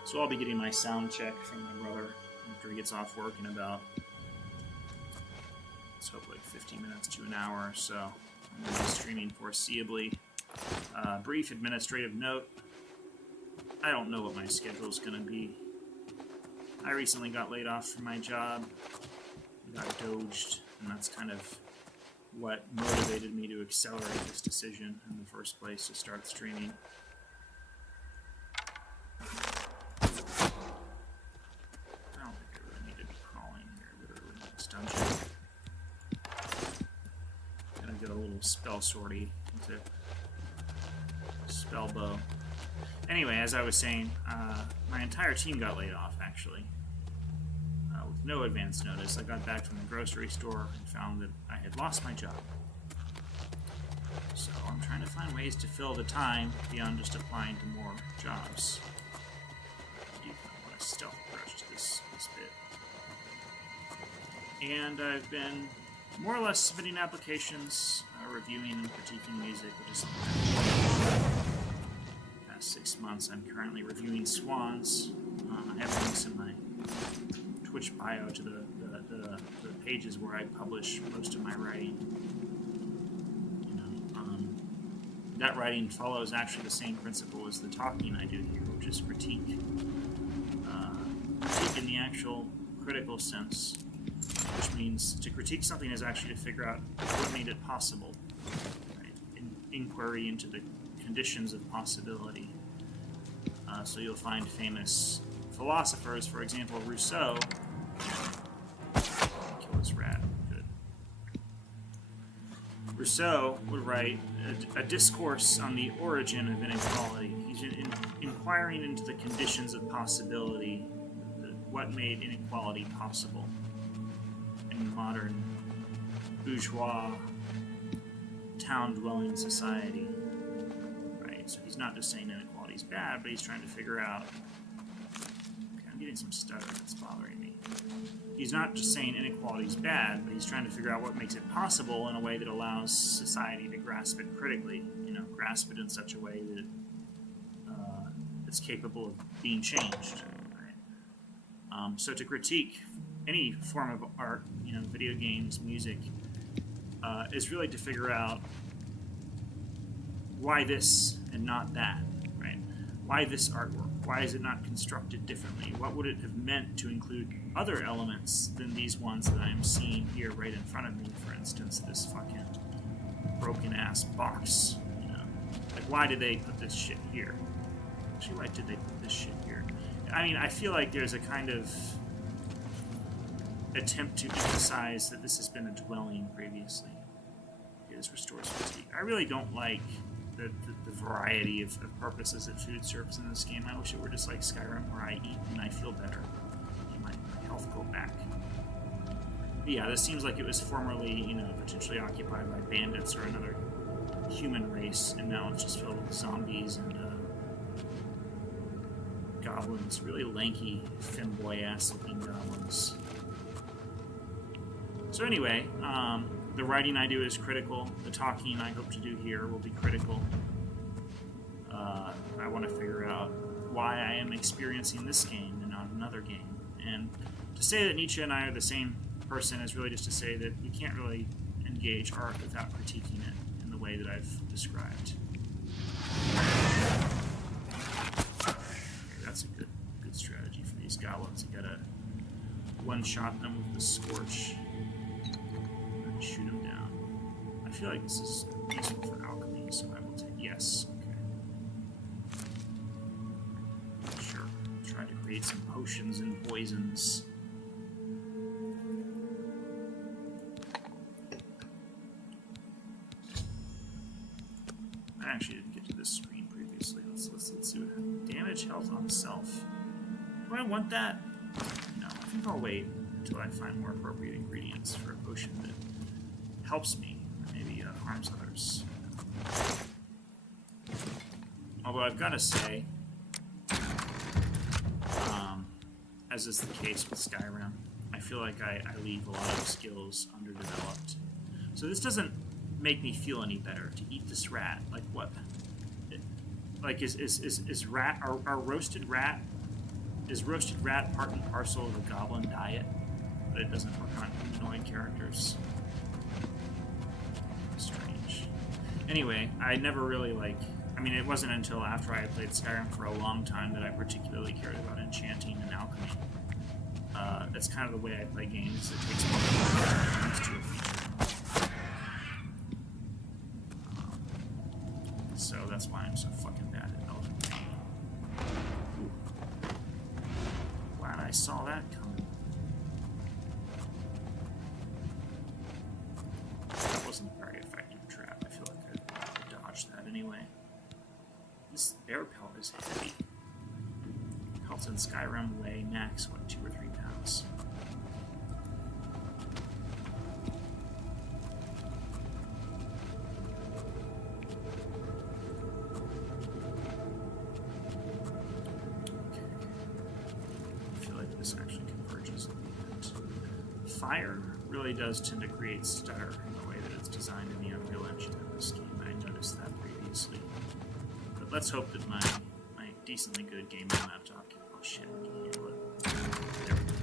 So I'll be getting my sound check from my brother after he gets off work in about, let's hope, like 50 minutes to an hour or so. I'm going to be streaming foreseeably. Brief administrative note. I don't know what my schedule is going to be. I recently got laid off from my job. I got doged, and that's kind of what motivated me to accelerate this decision in the first place to start streaming. Spell sortie into spell bow. Anyway, as I was saying, my entire team got laid off, actually. With no advance notice. I got back from the grocery store and found that I had lost my job. So I'm trying to find ways to fill the time beyond just applying to more jobs. I do kind of want to stealth approach to this bit. And I've been more or less submitting applications, reviewing and critiquing music, which is the past 6 months. I'm currently reviewing Swans. I have links in my Twitch bio to the pages where I publish most of my writing. That writing follows actually the same principle as the talking I do here, which is critique. Critique in the actual critical sense. Which means to critique something is actually to figure out what made it possible. Right? Inquiry into the conditions of possibility. So you'll find famous philosophers, for example, Rousseau. Kill this rat. Good. Rousseau would write a discourse on the origin of inequality. He's inquiring into the conditions of possibility, what made inequality possible. Modern bourgeois town-dwelling society, right? So he's not just saying inequality is bad, but he's trying to figure out. Okay, I'm getting some stutter that's bothering me. He's not just saying inequality is bad, but he's trying to figure out what makes it possible in a way that allows society to grasp it critically. Grasp it in such a way that it's capable of being changed. Right? So to critique any form of art, video games, music, is really to figure out why this and not that, right? Why this artwork? Why is it not constructed differently? What would it have meant to include other elements than these ones that I'm seeing here right in front of me? For instance, this fucking broken-ass box, Like, why did they put this shit here? Actually, why did they put this shit here? I mean, I feel like there's a kind of attempt to emphasize that this has been a dwelling previously. Okay, this restores fatigue. I really don't like the variety of purposes that food serves in this game. I wish it were just like Skyrim, where I eat and I feel better. And my health go back. But yeah, this seems like it was formerly, potentially occupied by bandits or another human race, and now it's just filled with zombies and goblins. Really lanky, femboy-ass looking goblins. So anyway, the writing I do is critical. The talking I hope to do here will be critical. I want to figure out why I am experiencing this game and not another game. And to say that Nietzsche and I are the same person is really just to say that you can't really engage art without critiquing it in the way that I've described. That's a good strategy for these goblins. You gotta one-shot them with the Scorch and shoot them down. I feel like this is useful for alchemy, so I will take yes. Okay. Sure. Try to create some potions and poisons. I actually didn't get to this screen previously. Let's see what happens. Damage health on self. Do I want that? No, I think I'll wait until I find more appropriate ingredients for a potion that helps me, or maybe harms others. Although I've got to say, as is the case with Skyrim, I feel like I leave a lot of skills underdeveloped. So this doesn't make me feel any better to eat this rat. Like what? Like is rat our roasted rat? Is roasted rat part and parcel of the goblin diet? But it doesn't work on humanoid characters. Strange. Anyway, I never really I mean, it wasn't until after I had played Skyrim for a long time that I particularly cared about enchanting and alchemy. That's kind of the way I play games. It takes me a while to a feature. So that's why I'm so fucking bad at Elden Ring. Glad I saw that coming. That wasn't a very effective trap. I feel like I dodged that anyway. This bear pelt is heavy. Pelts in Skyrim weigh max, 2 or 3 pounds. Fire really does tend to create stutter in the way that it's designed in the Unreal Engine in this game. I noticed that previously. But let's hope that my decently good gaming laptop can... Oh shit, I can handle it. There we go.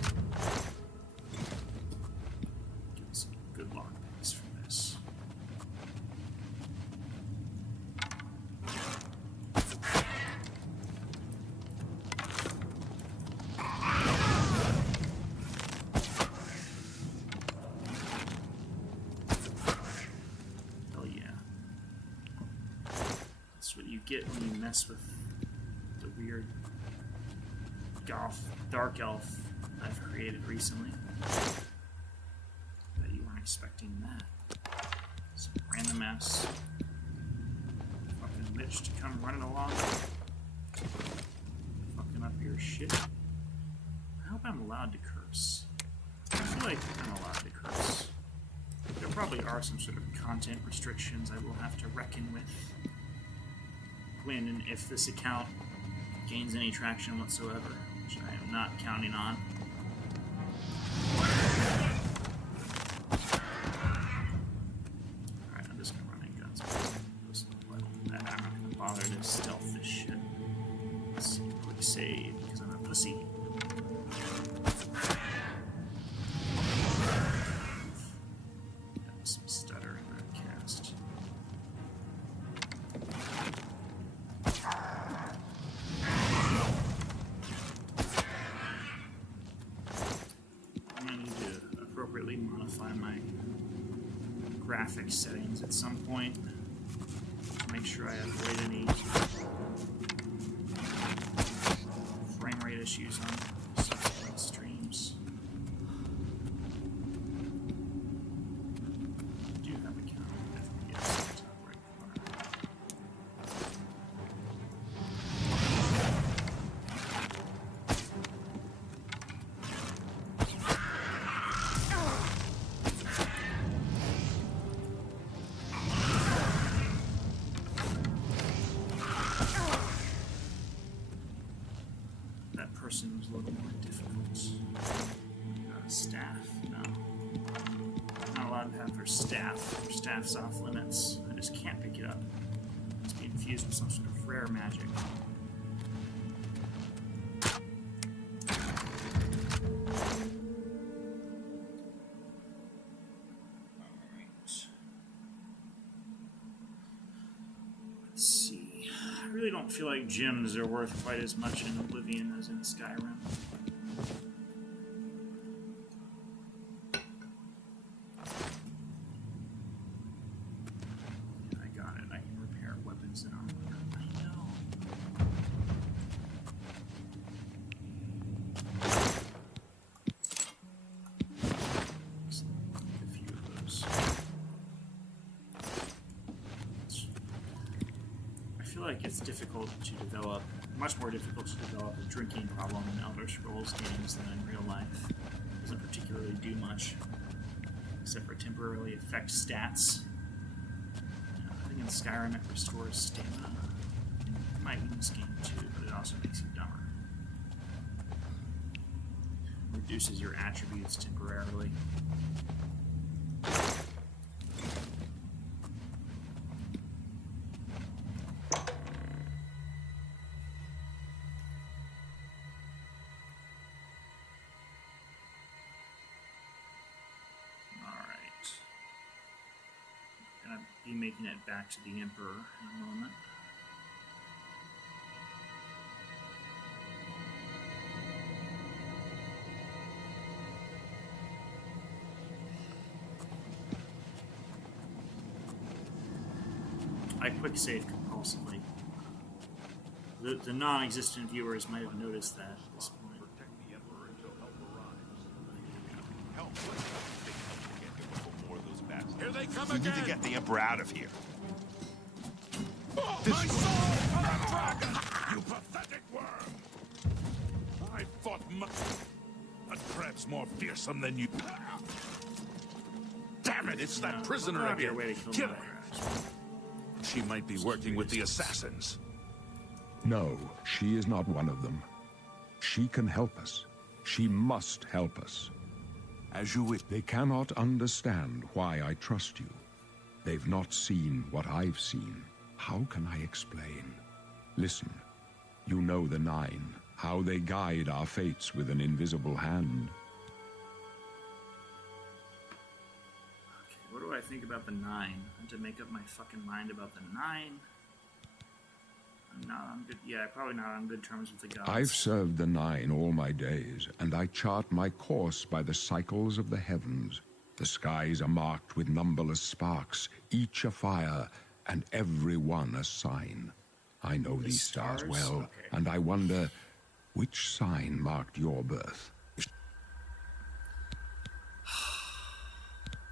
Get some good lock picks from this. Get when you mess with the weird dark elf I've created recently. Bet you weren't expecting that. Some random ass fucking bitch to come running along, fucking up your shit. I hope I'm allowed to curse. I feel like I'm allowed to curse. There probably are some sort of content restrictions I will have to reckon with when and if this account gains any traction whatsoever, which I am not counting on. Alright, I'm just gonna run in guns. I'm not gonna bother to stealth this shit. Let's see, quick save, because I'm a pussy. That was some stutter in that cast. Modify my graphics settings at some point to make sure I avoid any frame rate issues on subsequent streams. I do have a counter. Definitely get this in the top right corner. Person was a little more difficult. Staff, no. I'm not allowed to have their staff. Their staff's off limits. I just can't pick it up. It's being infused with some sort of rare magic. Alright. Let's see. I really don't don't feel like gems are worth quite as much in Oblivion as in Skyrim. I got it. I can repair weapons and armor. I know. A few of those. I feel like it's difficult to develop, much more difficult to develop a drinking problem in Elder Scrolls games than in real life. It doesn't particularly do much, except for temporarily affect stats. I think in Skyrim it restores stamina. It might in this game too, but it also makes you dumber. It reduces your attributes temporarily. Be making it back to the Emperor in a moment. I quick save compulsively. The non-existent viewers might have noticed that at this point. Protect the Emperor until help arrives. Help! Can't get before those bastards. Here they come We again! need to get the Emperor out of here. Oh, This my way. soul for the dragon! You pathetic worm! I fought but perhaps more fearsome than you. Damn it, it's that prisoner Probably a again. way to kill Kill the her. Emperor. She might be working with the assassins. No, she is not one of them. She can help us. She must help us. As you wish. They cannot understand why I trust you. They've not seen what I've seen. How can I explain? Listen, you know the Nine, how they guide our fates with an invisible hand. Okay, what do I think about the Nine? I have to make up my fucking mind about the Nine. I'm not on good. Yeah, probably not on good terms with the gods. I've served the Nine all my days, and I chart my course by the cycles of the heavens. The skies are marked with numberless sparks, each a fire, and every one a sign. I know these stars well, Okay. and I wonder, which sign marked your birth?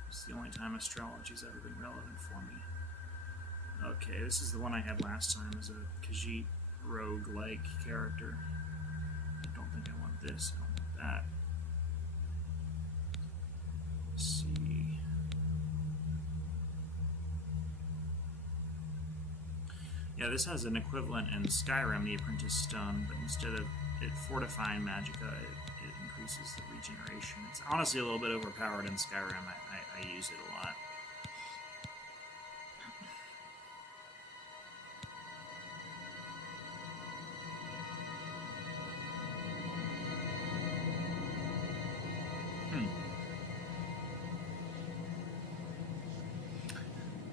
It's the only time astrology's ever been relevant for me. Okay, this is the one I had last time as a Khajiit rogue-like character. I don't think I want this. I don't want that. Let's see. Yeah, this has an equivalent in Skyrim, the Apprentice Stone, but instead of it fortifying magicka, it increases the regeneration. It's honestly a little bit overpowered in Skyrim. I use it a lot.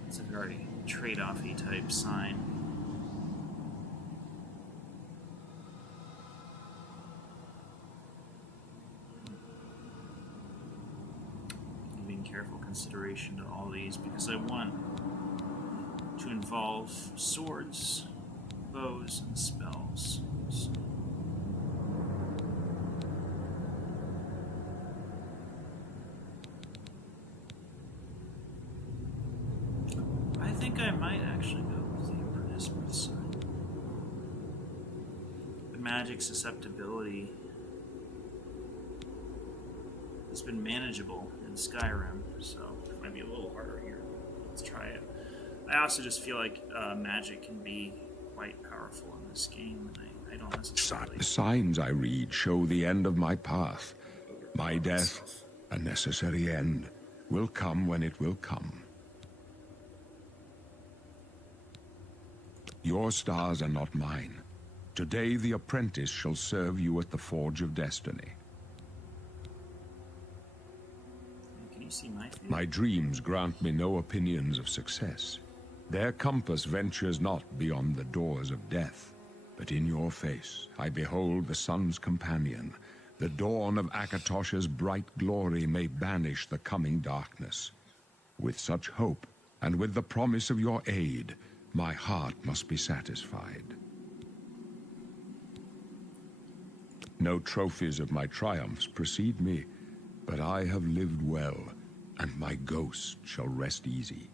It's a very trade-off-y type sign. Giving careful consideration to all these because I want to involve swords, bows, and spells. So I think I might actually go with the Apprentice side. The magic susceptibility has been manageable in Skyrim, so it might be a little harder here. Let's try it. I also just feel like magic can be quite powerful in this game, and I don't necessarily... The signs I read show the end of my path. My death, a necessary end, will come when it will come. Your stars are not mine. Today the apprentice shall serve you at the Forge of Destiny. Can you see my face? My dreams grant me no opinions of success. Their compass ventures not beyond the doors of death. But in your face I behold the sun's companion. The dawn of Akatosh's bright glory may banish the coming darkness. With such hope, and with the promise of your aid, my heart must be satisfied. No trophies of my triumphs precede me, but I have lived well, and my ghost shall rest easy.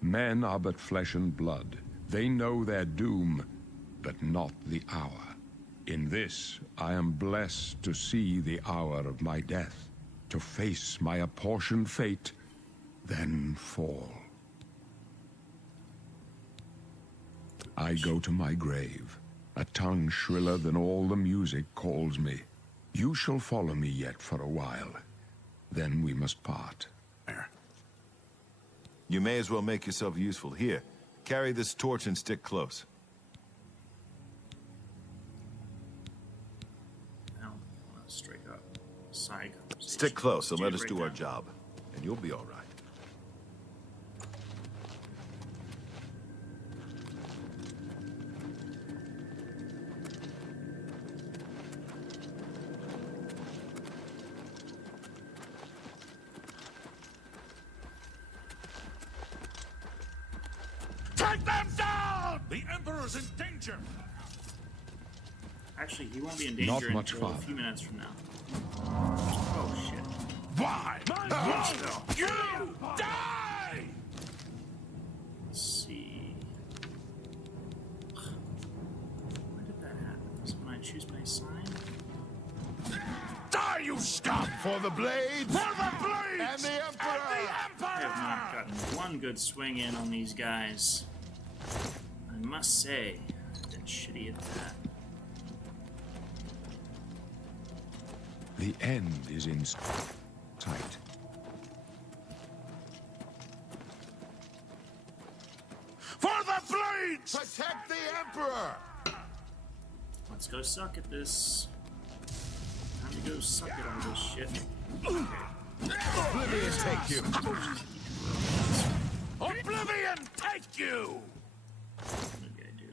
Men are but flesh and blood. They know their doom, but not the hour. In this, I am blessed to see the hour of my death, to face my apportioned fate, then fall. I go to my grave. A tongue shriller than all the music calls me. You shall follow me yet for a while. Then we must part. You may as well make yourself useful. Here, carry this torch and stick close. Now, I want to strike up side conversation. Stick close and let us right do our now. job, and you'll be all right. Take them down! The Emperor's in danger! Actually, he won't be in Not danger much until a farther. few minutes from now. Oh, shit. Why? You die! Let's see. When did that happen? Was it when I choose my sign? Die, you scum! For the blades! For the blades! And the Emperor! And the I have not Emperor! gotten one good swing in on these guys. I must say, I've been shitty at that. The end is in sight. For the blades! Protect the Emperor! Let's go suck at this. Time to go suck at all this shit. Oblivion take you! Oblivion take you! What did I do?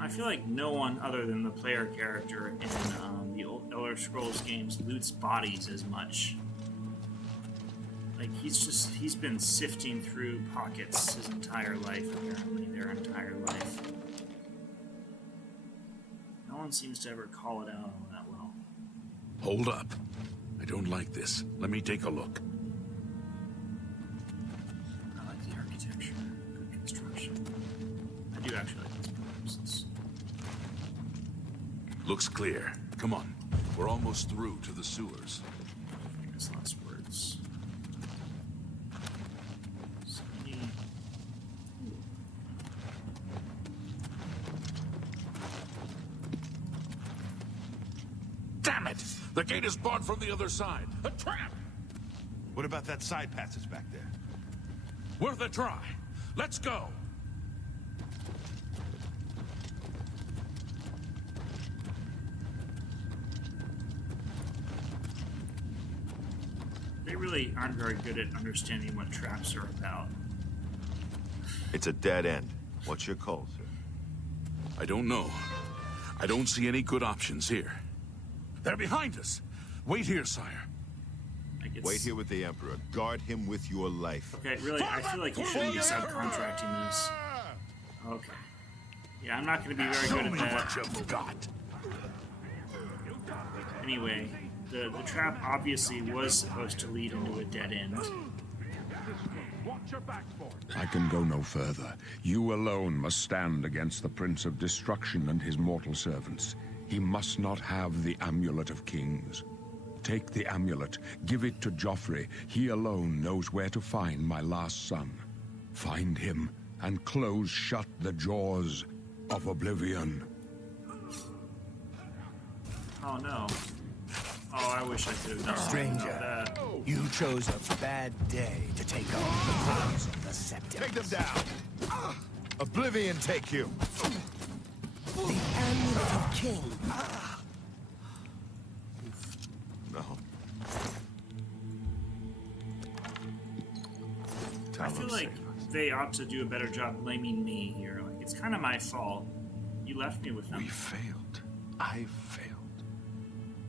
I feel like no one other than the player character in the old Elder Scrolls games loots bodies as much. Like, he's been sifting through pockets his entire life, apparently, their entire life. No one seems to ever call it out all that well. Hold up. I don't like this. Let me take a look. I like the architecture, good construction. I do actually like this purposes. Looks clear. Come on. We're almost through to the sewers. Famous last words. Somebody... Damn it! The gate is barred from the other side. A trap! What about that side passage back there? Worth a try. Let's go! They really aren't very good at understanding what traps are about. It's a dead end. What's your call, sir? I don't know. I don't see any good options here. They're behind us. Wait here, sire. Like, it's... Wait here with the Emperor. Guard him with your life. Okay, really, I feel like you shouldn't be subcontracting this. Okay. Yeah, I'm not going to be very Show good me at what that. you've got. Anyway, the trap obviously was supposed to lead into a dead end. I can go no further. You alone must stand against the Prince of Destruction and his mortal servants. He must not have the Amulet of Kings. Take the amulet, give it to Joffrey. He alone knows where to find my last son. Find him, and close shut the jaws of Oblivion. Oh no. Oh, I wish I could have done something about Stranger, that. you chose a bad day to take on the cause of the Septim. Take them down! Oblivion take you! The Amulet of King. No. I feel like they ought to do a better job blaming me here. Like, it's kind of my fault. You left me with them. We failed. I failed.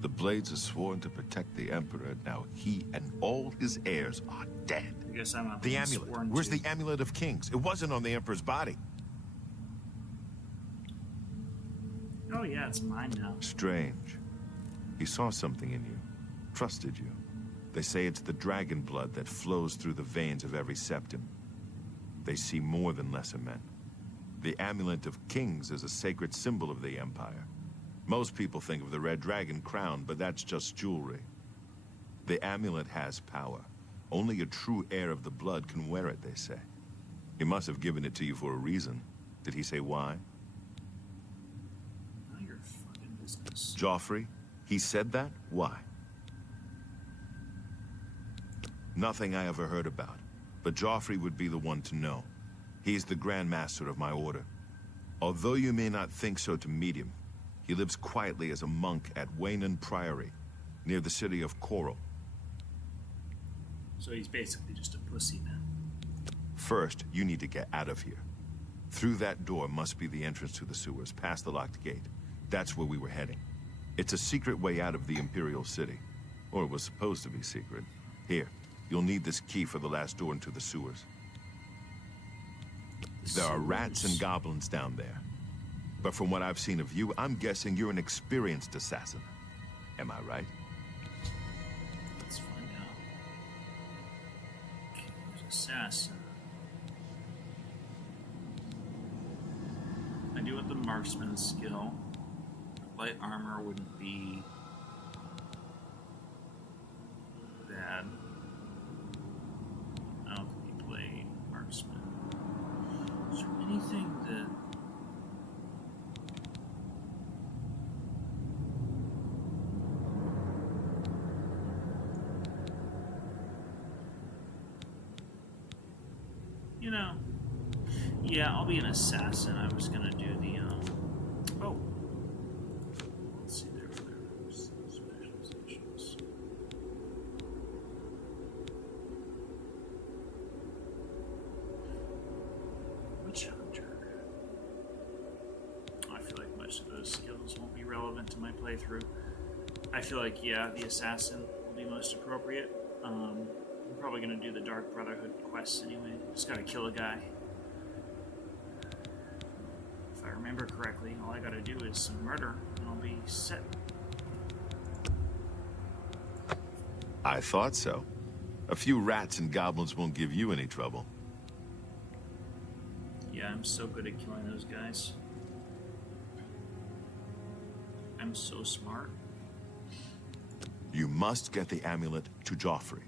The Blades are sworn to protect the Emperor. Now he and all his heirs are dead. I guess I'm not The amulet. sworn Where's to. the Amulet of Kings? It wasn't on the Emperor's body. Oh yeah, it's mine now. Strange. He saw something in you. Trusted you. They say it's the dragon blood that flows through the veins of every septim. They see more than lesser men. The Amulet of Kings is a sacred symbol of the Empire. Most people think of the red dragon crown, but that's just jewelry. The amulet has power. Only a true heir of the blood can wear it, they say. He must have given it to you for a reason. Did he say why? None of your fucking business. Joffrey? He said that? Why? Nothing I ever heard about. But Joffrey would be the one to know. He's the Grand Master of my order. Although you may not think so to meet him, he lives quietly as a monk at Waynon Priory, near the city of Coral. So he's basically just a pussy then. First, you need to get out of here. Through that door must be the entrance to the sewers, past the locked gate. That's where we were heading. It's a secret way out of the Imperial city. Or it was supposed to be secret. Here, you'll need this key for the last door into the sewers. There are rats and goblins down there. But from what I've seen of you, I'm guessing you're an experienced assassin. Am I right? Let's find out. Okay, there's assassin. I do want the marksman skill. Light armor wouldn't be bad. I don't think he played marksman. Is there anything that... You know, yeah, I'll be an assassin. I was gonna do the, oh. Let's see, there's specializations. Witch Hunter. I feel like most of those skills won't be relevant to my playthrough. I feel like, yeah, the assassin will be most appropriate. I'm probably gonna do the Dark Brotherhood quests anyway. Just gotta kill a guy. If I remember correctly, all I gotta do is some murder, and I'll be set. I thought so. A few rats and goblins won't give you any trouble. Yeah, I'm so good at killing those guys. I'm so smart. You must get the amulet to Joffrey.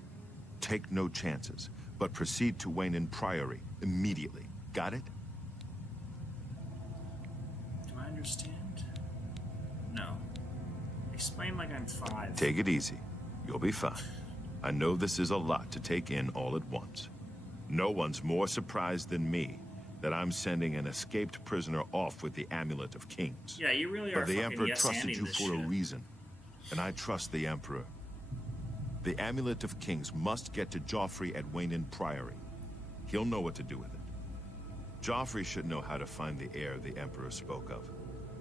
Take no chances, but proceed to Waynon Priory immediately. Got it? Do I understand? No. Explain like I'm 5. Take it easy. You'll be fine. I know this is a lot to take in all at once. No one's more surprised than me that I'm sending an escaped prisoner off with the Amulet of Kings. Yeah, you really are But the fucking Emperor yes-anding trusted you this for a shit. reason, and I trust the Emperor. The Amulet of Kings must get to Joffrey at Waynon Priory. He'll know what to do with it. Joffrey should know how to find the heir the Emperor spoke of.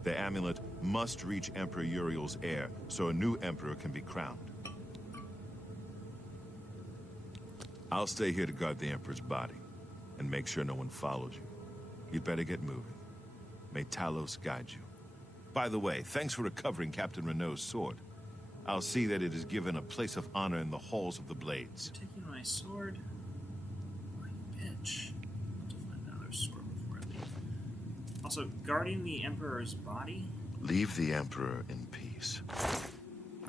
The amulet must reach Emperor Uriel's heir, so a new Emperor can be crowned. I'll stay here to guard the Emperor's body, and make sure no one follows you. You'd better get moving. May Talos guide you. By the way, thanks for recovering Captain Renault's sword. I'll see that it is given a place of honor in the halls of the Blades. You're taking my sword? My bitch. I'll have to find another sword before I leave. Also, guarding the Emperor's body? Leave the Emperor in peace.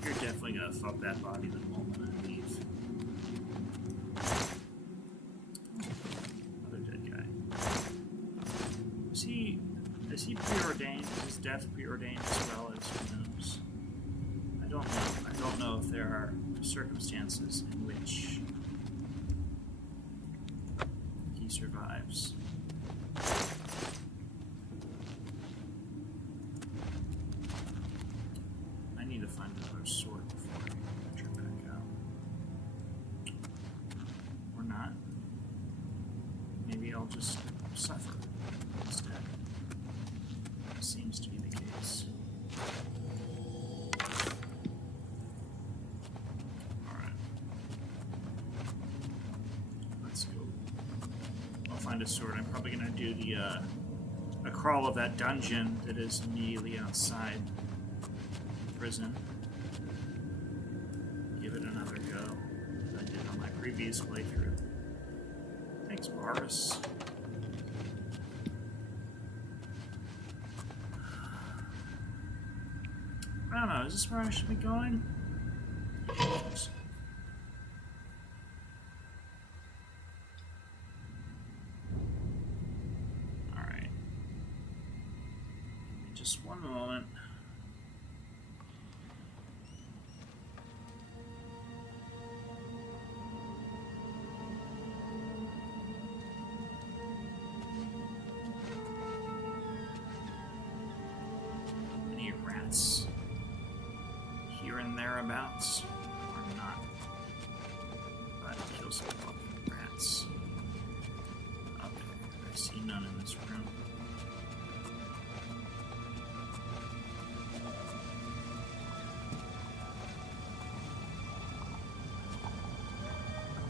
You're definitely gonna fuck that body the moment I leave. Another dead guy. Is he preordained? Is his death preordained as well as who knows? I don't know. I don't know if there are circumstances in which he survives. I need to find another sword before I venture back out. Or not. just suffer instead. Seems to be the case. Alright. Let's go. I'll find a sword. I'm probably going to do the a crawl of that dungeon that is immediately outside the prison. Give it another go, as I did on my previous playthrough. Thanks, Boris. I don't know, is this where I should be going? Alright. Just one moment. Any rats here and thereabouts or not? But kill some fucking rats. Okay, I see none in this room.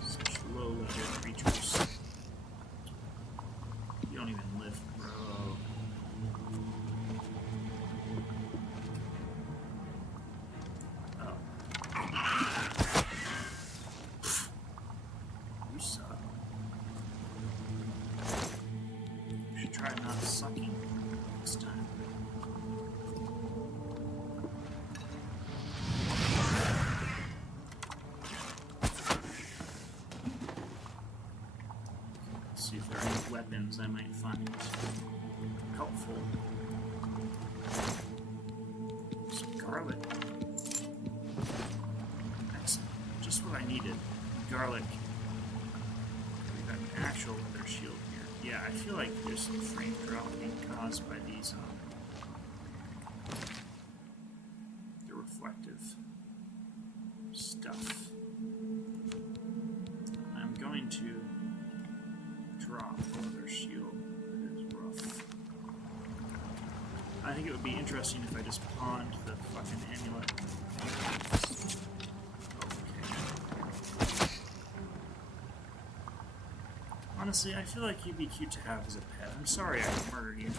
Such low-level creatures. You don't even live, bro. You suck. You should try not sucking next time. Let's see if there are any weapons I might find helpful. Some garlic. Excellent. Just what I needed. Garlic. We've got an actual leather shield here. Yeah, I feel like there's some frame drop being caused by these, the reflective stuff. I'm going to drop the leather shield. It is rough. I think it would be interesting if I just pawned the fucking amulet. Honestly, I feel like you'd be cute to have as a pet. I'm sorry I murdered you.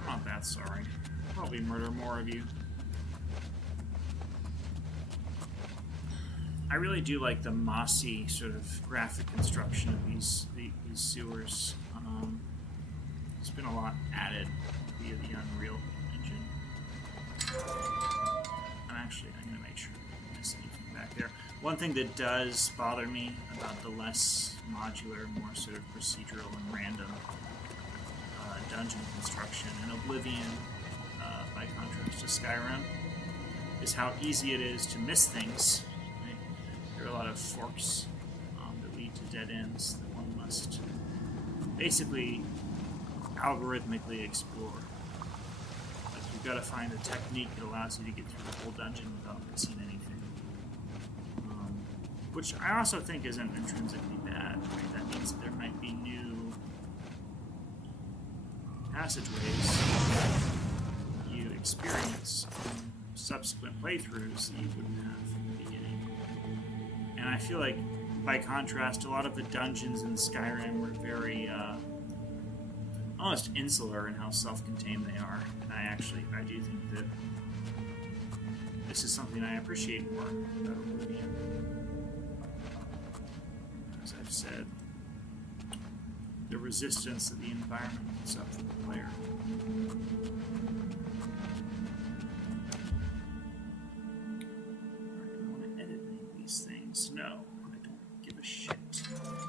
I'm not that sorry. I'll probably murder more of you. I really do like the mossy sort of graphic construction of these sewers. There's been a lot added via the Unreal Engine. I'm going to make sure I don't miss anything back there. One thing that does bother me about the less modular, more sort of procedural and random dungeon construction in Oblivion, by contrast to Skyrim, is how easy it is to miss things. Right? There are a lot of forks that lead to dead ends that one must basically algorithmically explore. You've got to find a technique that allows you to get through the whole dungeon without missing anything. Which I also think isn't intrinsically bad. Right? That means there might be new passageways you experience in subsequent playthroughs that you wouldn't have from the beginning. And I feel like, by contrast, a lot of the dungeons in Skyrim were very almost insular in how self-contained they are. And I do think that this is something I appreciate more about Oblivion. As I've said, the resistance that the environment puts up for the player. Do I want to edit any of these things? No.